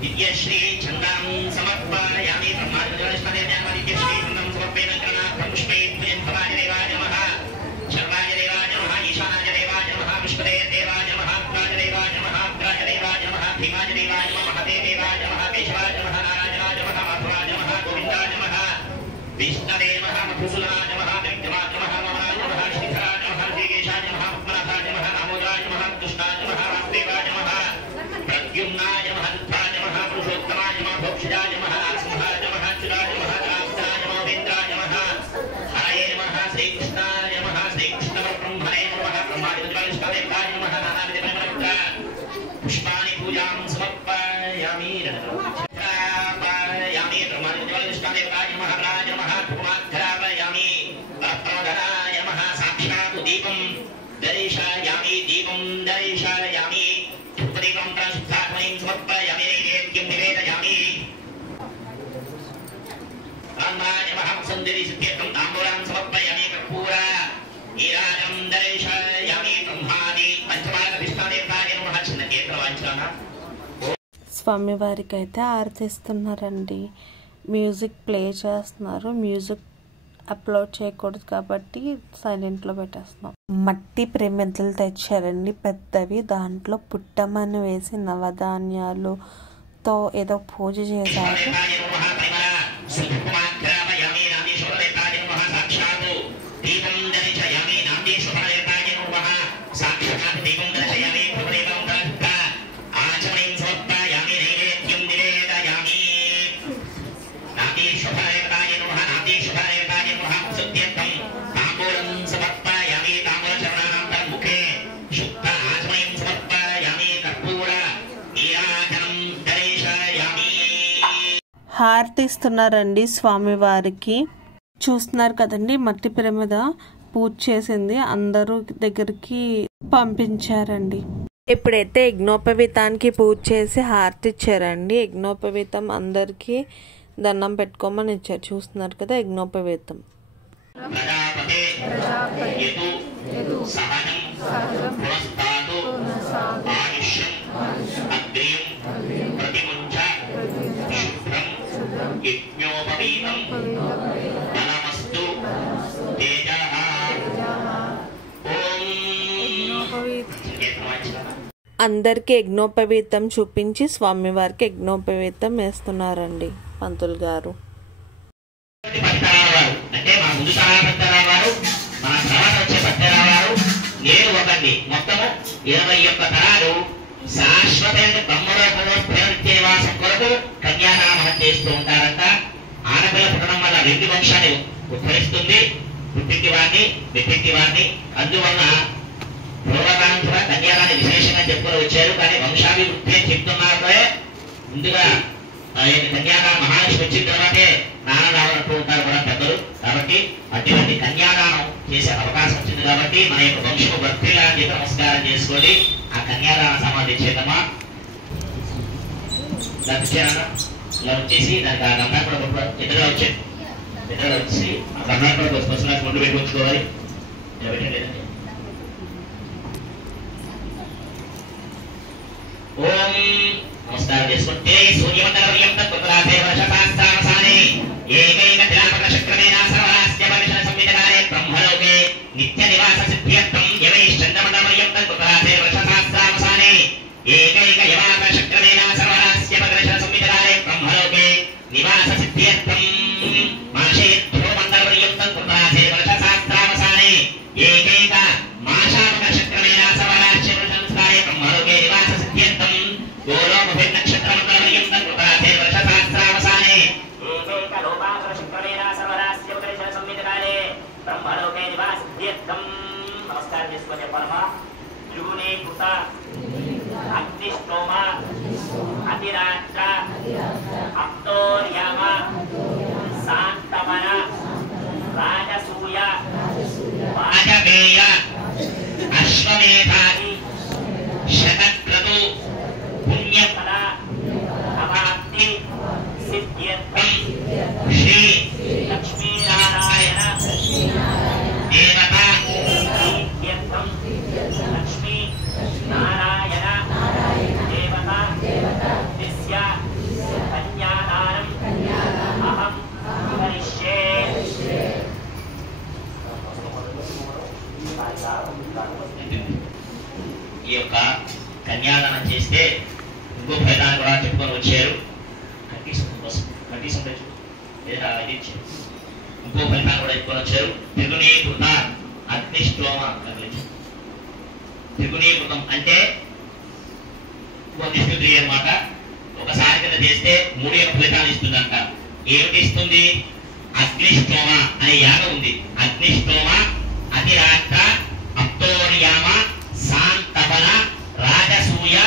दिव्यश्री चंदनं समर्पयामि ब्रह्मादिकृष्णादेवताय नमः दिव्यश्री चंदनं समर्पयामि गणार्थं पुष्पैः भवाय देवाय नमः शर्वाय देवाय नमः ईशानाय देवाय नमः विष्णुदेव देवाय नमः अग्राय देवाय नमः अग्राय देवाय नमः भीमाय देवाय नमः महते देवाय नमः केशवाय नमः नारायणाय नमः माधवाय नमः गोविन्दाय नमः विष्णवे नमः मधुसूदनाय नमः विक्रमाय नमः वामनाय नमः श्रीधराय नमः श्रीकेशाय नमः पद्मनाभाय नमः दामोदराय नमः कृष्णाय नमः वासुदेवाय नमः प्रद्युम्नाय नमः हनुमाय नमः पुरुषोत्तमाय नमः भोक्षजाय नमः नरसिंहाय नमः अच्युताय नमः रामदाय नमः वेन्द्राय नमः हरये नमः श्रीकृष्णाय नमः श्रीकृष्णपरब्रह्मणे नमः ब्रह्मादिकृष्णादेवताय नमः नानाविधपरिमलयुक्ता पुष्पाणि पूजां समर्पयामि यामि ब्रह्मादिकृष्णादेवताय नमः राज नमः धूमाध्यापयामि प्रप्रदनाय नमः साक्षात् दीपं दर्शयामि धूपदीपं प्रशुद्धात्मनीं समर्पयामि नैवेद्यं निवेदयामि रामाय नमः सुन्दरी सिद्ध्यर्थं ताम्बूलं समर्पयामि कर्पूर नीराजं दर्शयामि ब्रह्मादि पंचपादकृष्णादेवताय नमः చిన్నకేత్రవాంఛన స్వామివారికి అయితే ఆరతిస్తున్నారండి. మ్యూజిక్ ప్లే చేస్తున్నారు. మ్యూజిక్ అప్లోడ్ చేయకూడదు కాబట్టి సైలెంట్లో పెట్టేస్తున్నాం. మట్టి ప్రమిదలు తెచ్చారండి పెద్దవి. దాంట్లో పుట్టమని వేసి నవధాన్యాలతో ఏదో పూజ చేశారు. హారతి ఇస్తున్నారండి స్వామివారికి. చూస్తున్నారు కదండి, మట్టి ప్రమిద పూజ చేసింది అందరూ దగ్గరికి పంపించారండి. ఇప్పుడైతే యజ్ఞోపవీతానికి పూజ చేసి హారతి ఇచ్చారండి. యజ్ఞోపవీతం అందరికీ దండం పెట్టుకోమని ఇచ్చారు. చూస్తున్నారు కదా యజ్ఞోపవీతం. అందరికి యజ్ఞోపవీతం చూపించి స్వామివారికి యజ్ఞోపవీతం వేస్తున్నారండి పంతులు గారు. అంటే మా ముందు తరాలు మన తర్వాత వచ్చే పట్టరావారు నేను ఒకటి మొత్తము 21 తరాలు శాశ్వతమైన బ్రహ్మలోకంలో ప్రేమనిత్యనివాసం కొరకు కన్యాదానం చేస్తూ ఉంటారంట. ఆడపిల్ల పుట్టడం వల్ల 2 వంశాన్ని ఉద్ధరిస్తుంది, పుట్టింటి వారిని అందువల్ల పూర్వకాలం కూడా కన్యాదాన్ని విశేషంగా చెప్పుకొని వచ్చారు. కానీ వంశాభివృద్ధి అని చెప్తున్నారు. ముందుగా కన్యాదానం మహాలక్ష్మి వచ్చిన తర్వాతే నాన్నదానం అంటూ ఉంటారు కూడా పెద్దలు. కాబట్టి అటువంటి కన్యాదానం చేసే అవకాశం వచ్చింది కాబట్టి మన యొక్క వంశము భక్తిలా నమస్కారం చేసుకొని ఆ కన్యాదానం సమాధించేదమ్మా. ఇలా వచ్చేసి దానికి ఆ గంగా కూడా ఎదురుగా వచ్చేది. ఎదురుగా వచ్చి ఆ గంగా కూడా పశువులకు ముందు పెట్టుకోవాలి. పెట్టండి. ఓం నమస్కారం చేసుకుంటే సూర్యమండల పర్యంతం కులాసే వర్షపాస్తావసానే ఏకైక దినాపక చక్రమేన సర్వాస్య పరిషద సంవిధానే బ్రహ్మలోకే నిత్య నివాస సిద్ధ్యర్థం యవైశ్చంద్రమండల పర్యంతం కులాసే వర్షపాస్తావసానే ఏకైక యవాపక చక్రమేన సర్వాస్య పరిషద సంవిధానే బ్రహ్మలోకే నివాస సిద్ధ్యర్థం మాషేధ్రో మండల పర్యంతం కులాసే వర్షశాస్త్రావసానే ఏకైక మాషాపక చక్రమేన సర్వాస్య పరిషద సంవిధానే బ్రహ్మలోకే నివాస సిద్ధ్యర్థం గోలోకభే నక్షత్రమండల పర్యంతం కులాసే వర్షశాస్త్రావసానే ఏకైక లోపాసుర శుక్రమేన సర్వరాస్య పరిషద సంవిధానే బ్రహ్మలోకే నివాస సిద్ధ్యర్థం. నమస్కారం చేసుకొని చెప్పాలమ్మా. యూనే కృత అగ్నిష్టోమ ఇంకో ఫలితాన్ని కూడా చెప్పుకొని వచ్చారు. కనీసం లేదా ఇది ఇంకో ఫలితాన్ని కూడా చెప్పుకొని వచ్చారు. త్రిగుణీకృత అగ్నిష్టోమ. త్రిగుణీకృతం అంటే నిష్ఠుద్రి అన్నమాట. ఒకసారి కింద చేస్తే 3 యొక్క ఫలితాలు ఇస్తుందంట. ఏమిటి ఇస్తుంది? అగ్నిష్టోమ అనే యాగం ఉంది. అగ్నిష్టోమ, అతిరాత్ర, అప్తోర్యామ, శాంతవన, రాజసూయ,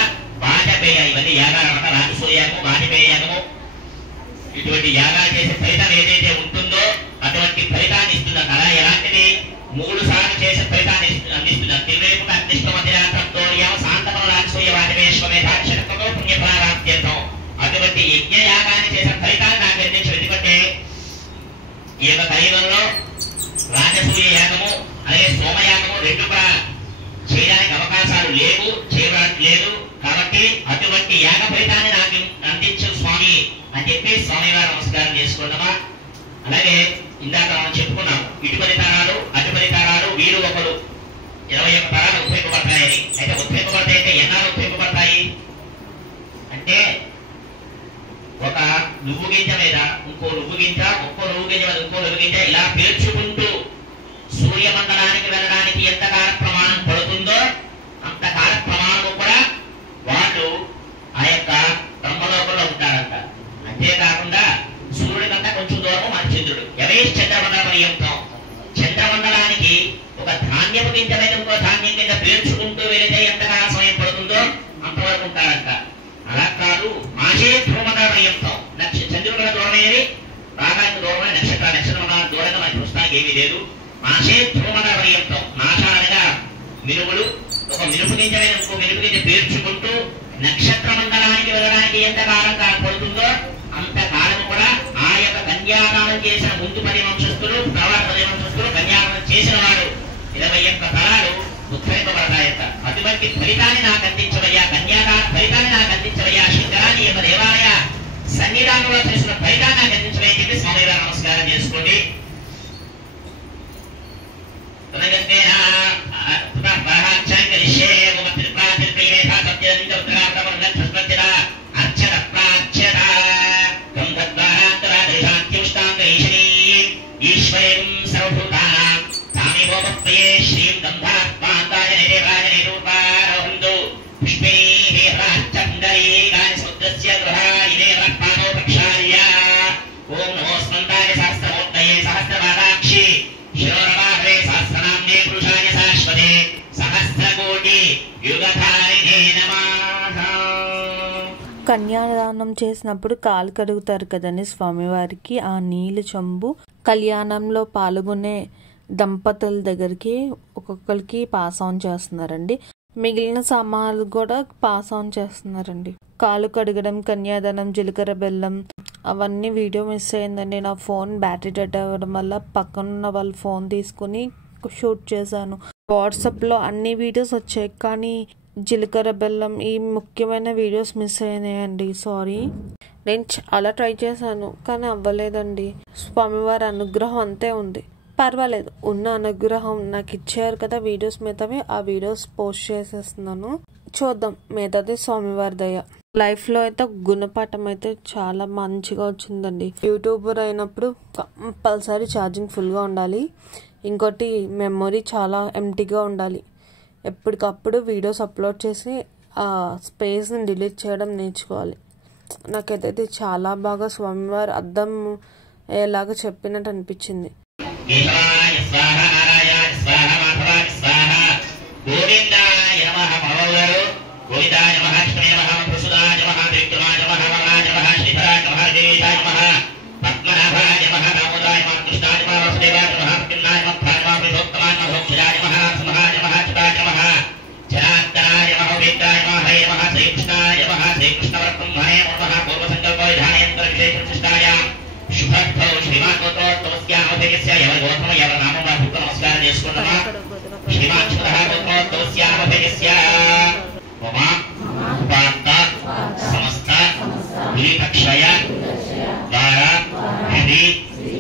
వాజపేయ, ఇవన్నీ యాగాలు అన్నమాట. రాజసూయ యాగము, వాజపేయ యాగము, ఇటువంటి యాగాలు చేసే ఫలితం ఏదైతే ఉంటుందో అటువంటి ఫలితాన్ని ఇస్తుందంట. అలా ఎలాంటిది? 3 సార్లు చేసే ఫలితాన్ని అందిస్తుంది. తిరువేపు అగ్నిష్టోమ, అతిరాత్ర, అప్తోర్యామ, శాంతవన, రాజసూయ, వాజపేయ శ్వమేధాక్షరతో పుణ్యఫలారాధ్యర్థం. అటువంటి యజ్ఞ యాగాన్ని చేసే ఫలితాన్ని నాకు అందించు. ఎందుకంటే ఈ యొక్క కలియుగంలో రాజసూయ యాగము అలాగే సోమయాగము 2 కూడా చేయడానికి అవకాశాలు లేవు, చేయడానికి లేదు. కాబట్టి అటువంటి యాగ ఫలితాన్ని నాకు అందించు స్వామి అని చెప్పి స్వామి వారు నమస్కారం చేసుకున్నామా. అలాగే ఇందాక మనం చెప్పుకున్నాం, ఇటుపది తరాలు అటుపది తరాలు వీరు ఒకరు 21 తరాలు ఉపయోగపడతాయని. అయితే ఉపయోగపడతాయి అంటే ఎన్నాళ్ళు ఉపయోగపడతాయి అంటే ఒక నువ్వు గింజ మీద ఇంకో నువ్వు గింజ, ఒక్కో నువ్వు గింజ మీద ఇంకో నువ్వు గింజ ఇలా పేర్చుకుంటూ సూర్యమండలానికి వెళ్ళడానికి ఎంత కాల ప్రమాణం పడుతుందో అంత కాల ప్రమాణము కూడా వాళ్ళు ఆ యొక్క బ్రహ్మలోకంలో ఉంటారంట. అంతేకాకుండా సూర్యుడి కంటే కొంచెం దూరం మన చంద్రుడు. ఎవరి చంద్రమండల పర్యంతం. చంద్రమండలానికి ఒక ధాన్యపు గింజ మీద ఇంకో ధాన్యం కింద పేర్చుకుంటూ వెళితే ఎంత కాల సమయం పడుతుందో అంతవరకు ఉంటారంట. అలా కాదు, మాసే ధ్రువమండల పర్యంతం. చంద్రుడు కూడా దూరమైనది, రాగానికి దూరమైన నక్షత్రాల దూరంగా మనకి చూస్తానికి ఏమీ లేదు. మాసే ధ్రువమండల పర్యంతం. నాశాలుగా మినుములు ఒక మినుపు గింజ మీద ఇంకో మినుపు గింజ పేర్చుకుంటూ నక్షత్ర మండలానికి వెళ్ళడానికి ఎంత కాలం పడుతుందో అంత కాలం కూడా ఆ యొక్క కన్యాదానం చేసిన ముందు 10 వంశస్థులు, తర్వాత 10 వంశస్థులు, కన్యాదానం చేసిన వాడు 21 తరాలు ఉద్ధరింపబడతాయంట. అటువంటి ఫలితాన్ని నాకు అందించవయ్యా, కన్యాదాన ఫలితాన్ని నాకు అందించవయ్యా శంకరాని యొక్క దేవాలయ సన్నిధానంలో చేసిన ఫలితాన్ని నాకు అందించవని చెప్పి స్వామి గారు నమస్కారం చేసుకోండి. కన్యాదానం చేసినప్పుడు కాలు కడుగుతారు కదండి స్వామివారికి. ఆ నీళ్ళు చెంబు కళ్యాణంలో పాల్గొనే దంపతుల దగ్గరికి ఒక్కొక్కరికి పాస్ ఆన్ చేస్తున్నారండి. మిగిలిన సామాన్లు కూడా పాస్ ఆన్ చేస్తున్నారండి. కాలు కడగడం, కన్యాదానం, జీలకర్ర బెల్లం అవన్నీ వీడియో మిస్ అయిందండి. నా ఫోన్ బ్యాటరీ డెడ్ అవ్వడం వల్ల పక్కనున్న వాళ్ళ ఫోన్ తీసుకుని షూట్ చేశాను. వాట్సాప్లో అన్ని వీడియోస్ వచ్చాయి, కానీ జీలకర్ర బెల్లం ఈ ముఖ్యమైన వీడియోస్ మిస్ అయినాయండి. సారీ. నేను చాలా ట్రై చేశాను కానీ అవ్వలేదండి. స్వామివారి అనుగ్రహం అంతే ఉంది. పర్వాలేదు, ఉన్న అనుగ్రహం నాకు ఇచ్చారు కదా వీడియోస్ మిగతావి, ఆ వీడియోస్ పోస్ట్ చేసేస్తున్నాను. చూద్దాం, మిగతాది స్వామివారి దయ. లైఫ్లో అయితే గుణపాఠం అయితే చాలా మంచిగా వచ్చిందండి. యూట్యూబర్ అయినప్పుడు కంపల్సరీ ఛార్జింగ్ ఫుల్గా ఉండాలి. ఇంకోటి మెమొరీ చాలా ఎంటీగా ఉండాలి. ఎప్పటికప్పుడు వీడియోస్ అప్లోడ్ చేసి ఆ స్పేస్ని డిలీట్ చేయడం నేర్చుకోవాలి. నాకైతే చాలా బాగా స్వామివారు అర్థం అయ్యేలాగా చెప్పినట్టు అనిపించింది.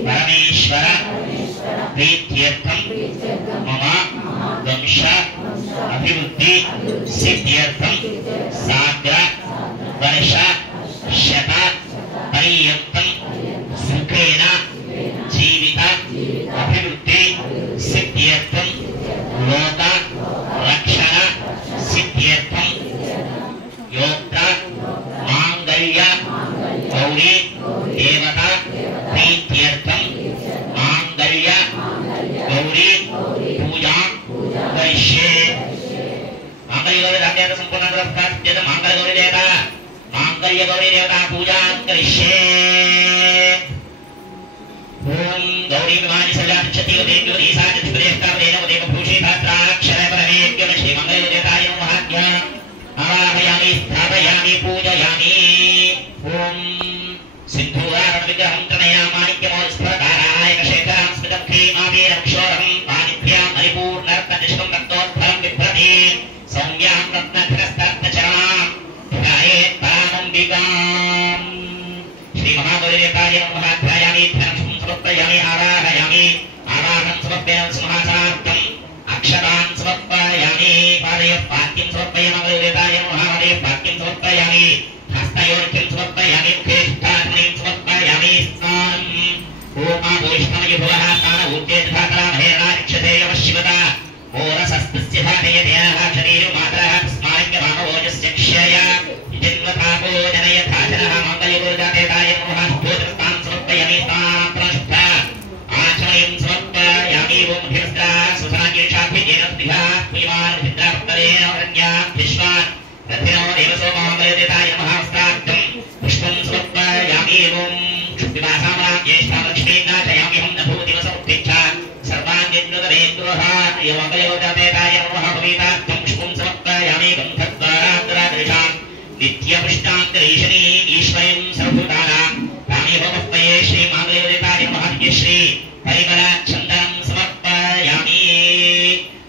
పరమేశ్వర ప్రీత్యర్థం మమ వంశ అభివృద్ధి సిద్ధ్యర్థం సాగ్ర गौरी देवता प्रीत्यर्थम मांगल्य गौरी पूजा करिष्ये। मांगल्य गौरी देवता संपूर्ण ग्रह मांगल्य गौरी देवता पूजा करिष्ये। ओम गौरी विमानि सजाच्छति देव्यो ईशान्य प्रदेशकारेण देव भूषिताक्षर परमेभ्यो श्री मंगल देवताय नमः। आवाहयामि स्थापयामि पूजयामि। ओम सिंधुवारण विग्रहं तनयामानिक्यमो स्फुरताराय शेखरं स्मितं खेमावीरं क्षोरं पानिभ्यां परिपूर्णरत्ननिष्कं रक्तोत्फलं बिभ्रति सौम्यां रत्नधरस्तरत्नचरां ध्यायेत् परामम्बिकां। श्री महागौरी देवताय नमः। ध्यायामि धनं समर्पयामि आवाहयामि आवाहनं समर्पयामि सिंहासनार्थम् अक्षतान् समर्पयामि पादयोः पाद्यं समर्पयामि गौरीदेवताय नमः। पादयोः पाद्यं समर्पयामि हस्तयोर्घ्यं समर्पयामि मुखे स्थानं समर्पयामि स्नानम्। ओम वैष्णवय भवः स्नान ऊर्जे तथा करामहे राक्षसे यवशिवता मोरसस्तस्य भानयतेः शरीरो मातरः तस्माय रामवोजस्य क्षय जन्मतापो जनयथा जनः मङ्गलगौरीदेवताय नमः। स्तोत्रस्तान् समर्पयामि तान्त्रष्ठा आचमयं समर्पयामि। ओम धिरस्त्रा सुसनाज्ञेशाभिजेन स्त्रिभा पुयमान् भिद्रापत्तरेण अरण्यात् विश्वान् रथिनो देवसो मङ्गलदेवताय नमः। स्त्रार्थं पुष्पं समर्पयामि। ओम क्षुद्धिवासामरां ज्येष्ठां लक्ष्मीं नाशयामि हम नभूतिवसमुत्तिष्ठा सर्वाङ्गिन्द्रदरेन्द्रोः मङ्गलदेवताय नमः। भवितार्थं पुष्पं समर्पयामि। गन्धद्वारान्तरादृशां नित्यपुष्टान्तरीशनी ईश्वरीं सर्वभूतानां रामेभवस्तये श्री मांगल्यदेवताय नमः। श्री परिमलचन्दनं समर्पयामि।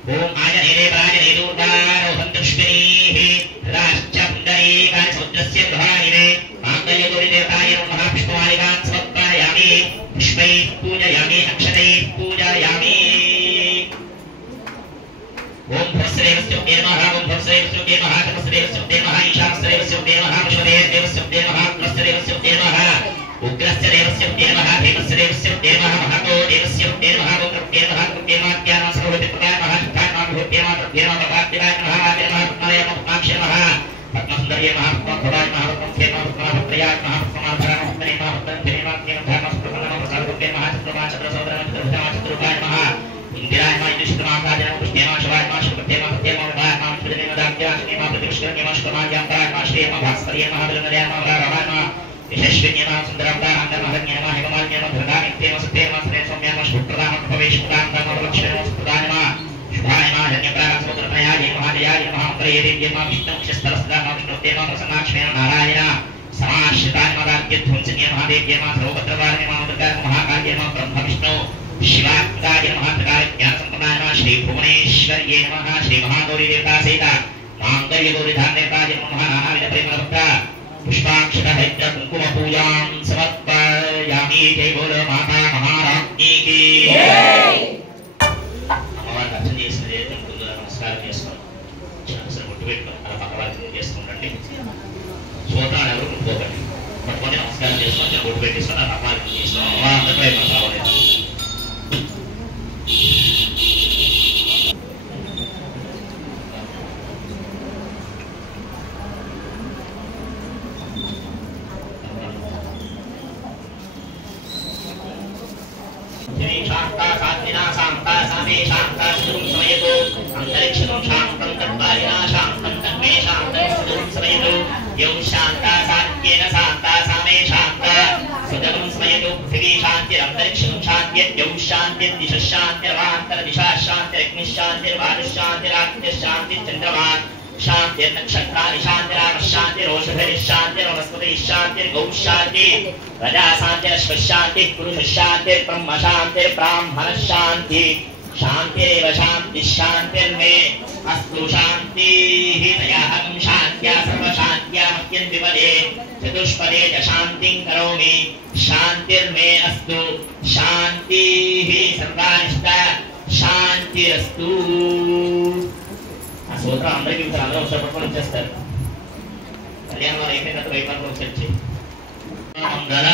ओम आजनेरे प्राजने दूर्वारोहन्तुष्मिनीः राश्चपुण्डरीकानि समुद्रस्य गृहाणिने मांगल्यगौरीदेवताय नमः। पुष्पमालिकान् समर्पयामि। पुष्पैः पूजयामि अक्षतैः पूजयामि। ओम भस्रेवस्योते नमः। ओम भस्रेवस्योते नमः। तमस्रेवस्योते नमः। ईशानस्रेवस्योते नमः। विश्वदेवस्योते नमः। पुत्रस्रेवस्योते नमः। उग्रस्य देवस्योते नमः। देवस्रेवस्योते नमः। महतो देवस्योते नमः। उग्रस्योते नमः। कृत्यमात्यानां सर्वविप्रदाय नमः। शुद्धात्माभूत्ये नमः। प्रभात्याय नमः। नमः पद्माय नमः। पद्माक्षे नमः। पद्मसुन्दर्ये नमः। पद्मभवाय नमः। पद्मस्ये नमः। पद्मभद्रयाय नमः। पद्ममाधराय नमः। पद्मधरेमात्ये नमः। धर्मस्पृहणं प्रसादरूपे नमः। चन्द्रमा चन्द्रसोदरं चतुर्भुजाय चतुर्भुजाय नमः। इंदिराय नमः। युष्टमाकाय नमः। पुष्टे नमः। शिवाय नमः। शुभते नमः। सत्ये नमः। उदाय नमः। शुभदे नमः। दात्याय नमः। प्रतिष्ठे नमः। शुभमाय नमः। श्री नमः। भास्कर्ये नमः। विलनदे नमः। रामाय नमः। यशस्विन्ये नमः। सुन्दरावताराय नमः। नमः। हेममाल्ये नमः। धृतामित्ये नमः। सत्ये नमः। सत्ये सौम्ये नमः। शुभप्रदाय नमः। भवेशप्रदाय नमः। लक्ष्मी नमः। सुप्रदाय नमः। शुभाय नमः। धन्यप्राय समुद्रतनयाय नमः। जयाय नमः। प्रियदेव्ये नमः। विष्णुक्षस्तरस्ता नमः। विष्णुते नमः। प्रसन्नाक्ष्मे नारायण समाश्रिताय नमः। दात्यध्वंसिन्ये नमः। देव्ये नमः। सर्वभद्रवारिणे नमः। दुर्गाय नमः। महाकाल्ये नमः। ब्रह्म विष्णु शिवात्मकाय नमः। प्रकाय ज्ञानसम्पन्नाय नमः। श्री भुवनेश्वर्ये नमः। श्री महागौरी देवता सहित मांगल्यगौरीधाम देवताय नमः। नानाविध परिमलभक्ता पुष्पाक्षत हरिद्र कुंकुम पूजां समर्पयामि। जय बोलो माता महारानी की जय। అమ్మవారికి అర్చన చేసిన ముందుగా నమస్కారం చేసుకోండి. చిన్న ముట్టు పెట్టుకొని అలా పక్కవారికి చేసుకోండి. సూత్రాలు ఎవరు ముట్టుకోకండి. పట్టుకొని నమస్కారం చేసుకొని చిన్న ముట్టు పెట్టేసుకొని అలా పక్కవారికి చేసుకోండి. అమ్మవారి ప్రయత్నం కావాలి. शांता सात्विना शांता सामे शांता सुरुं समयतु अंतरिक्षं शांतं तद्वारिना शांतं तन्मे शांतं सुरुं समयतु यौ शांता सात्वेन शांता सामे शांता सुजलं समयतु पृथिवी शान्तिरन्तरिक्षं शान्त्यद्यौ शान्तिर्दिशः शान्तिर्वान्तरदिशा शान्तिरग्निः शान्तिर्वायुः शान्तिर्चन्द्रमा शान्तिर्नक्षत्राणि शान्तिरामः शान्तिरोषधिः शान्तिर्वनस्पतिः शान्तिर्गौः शान्तिः प्रजा शान्तिरश्वः शान्तिः पुरुषः शान्तिर्ब्रह्म शान्तिर्ब्राह्मणः शान्तिः शान्तिरेव शान्तिः शान्तिर्मे अस्तु शान्तिः तयाहं शान्त्या सर्वशान्त्या मह्यं विमले चतुष्पदे च शान्तिं करोमि शान्तिर्मे अस्तु शान्तिः सर्वानिष्टा शान्तिरस्तु। సూత్రం అందరికీ అందరూ ఒకసారి పట్టుకొని వచ్చేస్తారు. కళ్యాణం వారు అయిపోయినట్టు వైపాలకు వచ్చి మంగళ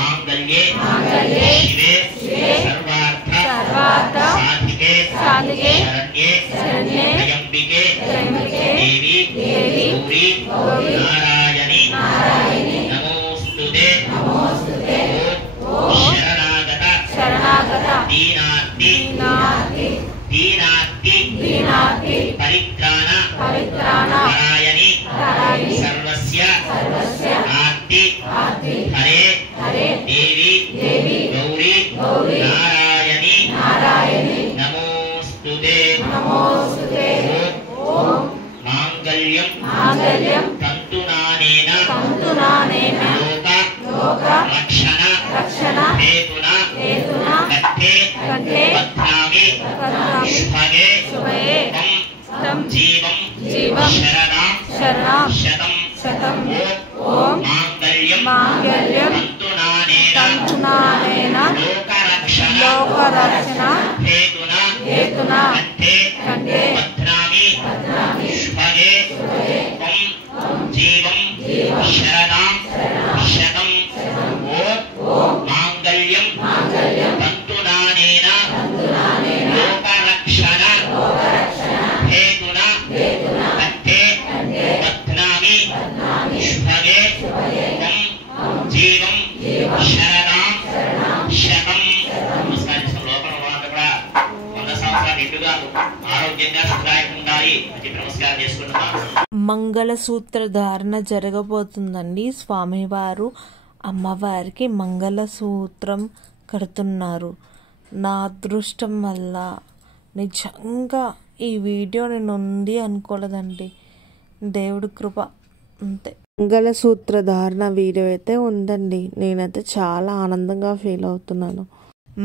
మాంగళ్యే శివే సర్వార్థ సాధికే శరణ్యే త్రయంబికే దేవి గౌరీ నారాయణి నమోస్తు నారాయణి సర్వస్య ఆర్తి హరే దేవి గౌరీ నారాయణి నమోస్తుతే ఓం మాంగళ్యం తంతునానేన లోక రక్షణ హేతునా కంఠే బధ్నామి శుభగే తం జీవం శరణాం శతం ఓం మాంగళ్యం తంతునానేన లోక రక్షణ హేతునా కంఠే బధ్నామి శుభగే తం జీవం శరణాం శతం ఓం మాంగళ్యం తంతునానేన లోక రక్షణ హేతునా కంఠే బధ్నామి శుభగే తం జీవం శరణాం శతం. నమస్కారం. లోపల వాళ్ళు కూడా 100 సంవత్సరాలు నిండుగా ఆరోగ్యంగా శుభ్రాయంగా ఉండాలి అని చెప్పి నమస్కారం చేసుకుంటున్నాం. మంగళసూత్ర ధారణ జరగబోతుందండి. స్వామివారు అమ్మవారికి మంగళసూత్రం కడుతున్నారు. నా అదృష్టం వల్ల నిజంగా ఈ వీడియో నేను ఉంది అనుకోలేదండి. దేవుడి కృప అంతే. మంగళసూత్ర ధారణ వీడియో అయితే ఉందండి. నేనైతే చాలా ఆనందంగా ఫీల్ అవుతున్నాను.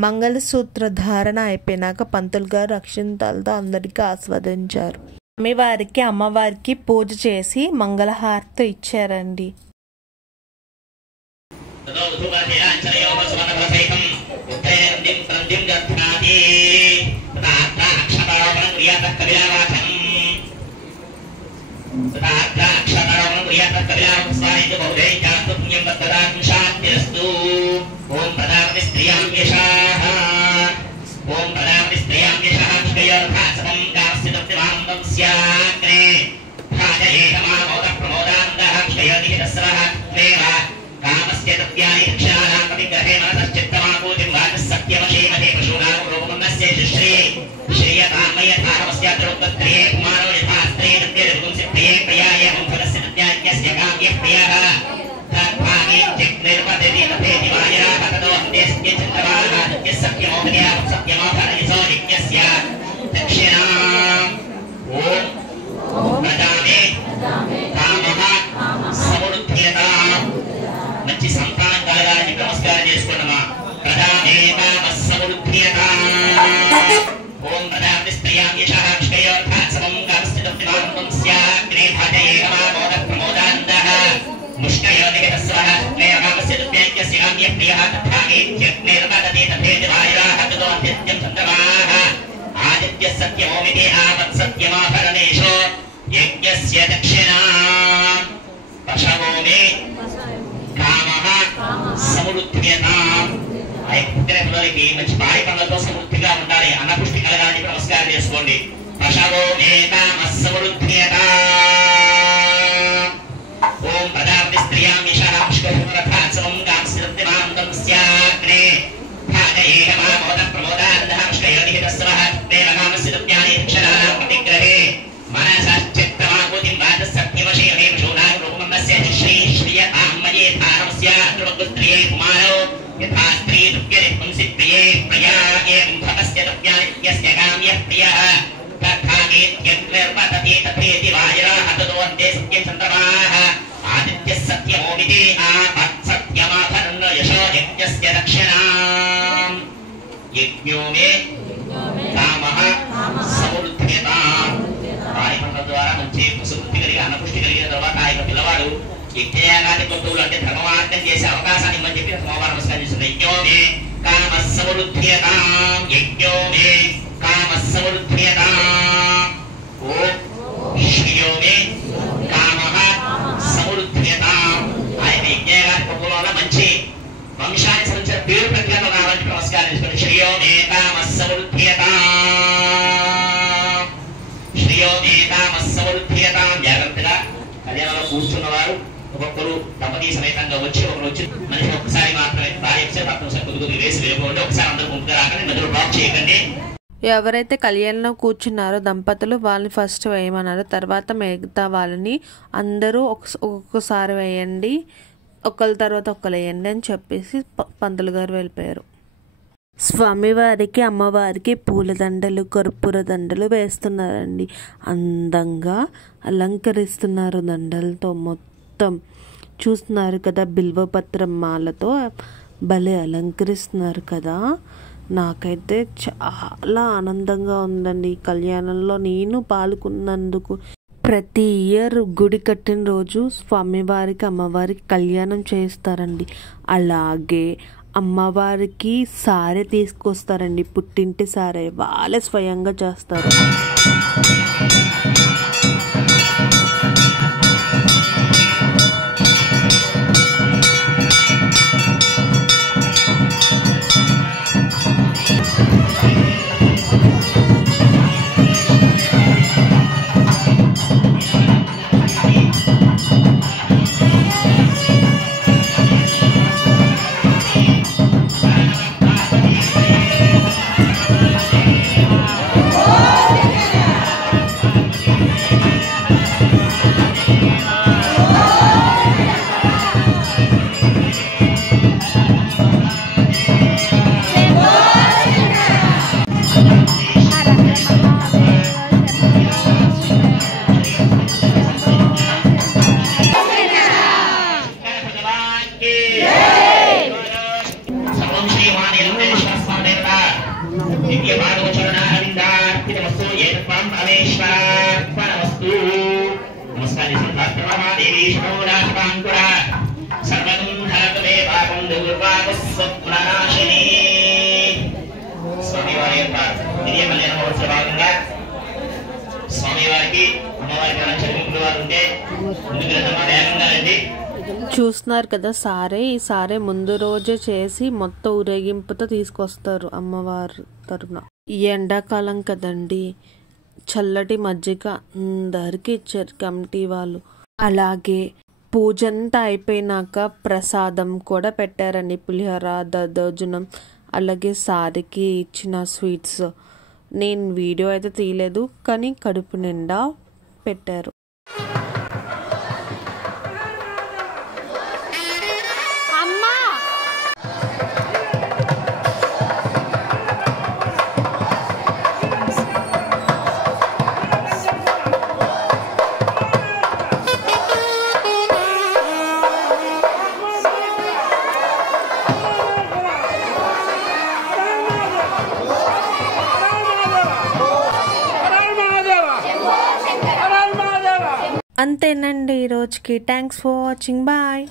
మంగళసూత్ర ధారణ అయిపోయినాక పంతులు గారు అక్షింతలతో అందరికీ ఆస్వాదించారు. స్వామివారికి అమ్మవారికి పూజ చేసి మంగళహారతి ఇచ్చారండి. మంచి సంతానం కలగాలని నమస్కారం చేసుకున్నామా. ఓం ప్రదామి స్త్రియాం యశః క్షయోర్థాత్సవం కామస్థితప్తిమానం స్యాగ్నే భాజయేకమామోద ప్రమోదాంతః ముష్కయోనికస్వః క్లేయకామస్థితప్యస్యామ్య ప్రియః తథాగేత్యగ్నేర్మదతే తథేతి వాయురాః తతో అత్యత్యం చంద్రమాః ఆదిత్య సత్యమోమితి ఆపత్ సత్యమాభరణేషు యజ్ఞస్య దక్షిణా పశవో మే కామః సమృద్ధ్యతాం. ఆ పుట్టిన పిల్లలకి మంచి భార్య పనులతో సమృద్ధిగా ఉండాలి, అన్నపుష్టి కలగాలని నమస్కారం చేసుకోండి. పశవో మే కామః సమృద్ధ్యతాం. ఓం ప్రజాపతి స్త్రియాం యశః పుష్కరథాత్సవం కామస్థితప్తిమానం స్యాగ్నే భాజయేకమామోద ప్రమోదాంతః పుష్కయోనిహితస్వః దేవకామస్థితజ్ఞానే దక్షిణానాం ప్రతిగ్రహే మనసశ్చిత్తమాకృతిం వాచः సత్యవశేషే పశూనాం రూపమన్నస్య శ్రీ శ్రియతాం మయే ధానమస్య ధ్రువస్త్రియే కుమారో యథా స్త్రీ దుఃఖ్యతే పుంసి ప్రియే ప్రియా ఏం భవస్య దవ్యానిత్యస్య కామ్యః ప్రియః తథాగేత్యగ్నిర్మదతే తథేతి వాయురాః తతో అన్తే సత్యం చంద్రమాః ఆదిత్యः సత్యమోమితి ఆపత్ సత్యమాభరణ యశో యజ్ఞస్య దక్షిణాం. యజ్ఞో మే కామః సమృద్ధ్యతాం. వారి పనుల ద్వారా మంచి సమృద్ధి కలిగి అన్నపుష్టి కలిగిన తర్వాత ఆ యొక్క పిల్లవాడు యజ్ఞయాగాది బంధువులు అంటే ధర్మమార్గం చేసే అవకాశాన్ని ఇవ్వని చెప్పి సోమవారం నమస్కారం చేస్తుంది. యజ్ఞో మే కామః సమృద్ధ్యతాం. యజ్ఞో మే కామః సమృద్ధ్యతాం. ఓం శ్రియో మే కామః సమృద్ధ్యతాం. ఆయన యజ్ఞయాగాది బంధువుల మంచి వంశానికి సంబంధించిన పేరు ప్రఖ్యాతం రావాలని నమస్కారం చేసుకోండి. శ్రియో మే కామః సమృద్ధ్యతాం. శ్రియో మే కామః సమృద్ధ్యతాం. జాగ్రత్తగా కళ్యాణంలో కూర్చున్నవారు ఒక్కొక్కరు దంపతి సమేతంగా వచ్చి ఒకరు వచ్చి మనిషి ఒక్కసారి మాత్రమే భార్య పక్కన కొద్ది వేసి వెళ్ళిపోండి. ఒకసారి అందరూ గుంపుగా రాకండి, మధ్యలో బ్లాక్ చేయకండి. ఎవరైతే కళ్యాణంలో కూర్చున్నారో దంపతులు వాళ్ళని ఫస్ట్ వేయమన్నారు. తర్వాత మిగతా వాళ్ళని అందరూ ఒక్కొక్కసారి వేయండి, ఒకళ్ళ తర్వాత ఒకళ్ళు వేయండి అని చెప్పేసి పంతులు గారు వెళ్ళిపోయారు. స్వామివారికి అమ్మవారికి పూలదండలు కర్పూర దండలు వేస్తున్నారండి. అందంగా అలంకరిస్తున్నారు దండలతో. మొత్తం చూస్తున్నారు కదా, బిల్వపత్రం మాలతో భలే అలంకరిస్తున్నారు కదా. నాకైతే చాలా ఆనందంగా ఉందండి ఈ కళ్యాణంలో నేను పాల్గొన్నందుకు. ప్రతి ఇయర్ గుడి కట్టిన రోజు స్వామివారికి అమ్మవారికి కళ్యాణం చేస్తారండి. అలాగే అమ్మవారికి సారె తీసుకొస్తారండి, పుట్టింటి సారె వాళ్ళే స్వయంగా చేస్తారు. స్వామివారి యొక్క దివ్య కళ్యాణ మహోత్సవ భాగంగా స్వామివారికి అమ్మవారికి చెరువులు వారు ఉంటే ముందుకు వేగంగా రండి. చూస్తున్నారు కదా సారే, ఈ సారే ముందు రోజే చేసి మొత్తం ఊరేగింపుతో తీసుకొస్తారు అమ్మవారి తరపున. ఈ ఎండాకాలం కదండి, చల్లటి మజ్జిగ అందరికి ఇచ్చారు కమిటీ వాళ్ళు. అలాగే పూజ అంతా అయిపోయినాక ప్రసాదం కూడా పెట్టారండి, పులిహోర దద్దోజనం, అలాగే సారికి ఇచ్చిన స్వీట్స్. నేను వీడియో అయితే తీయలేదు కానీ కడుపు నిండా పెట్టారు. అంతేనండి ఈరోజుకి. Thanks for watching. బాయ్.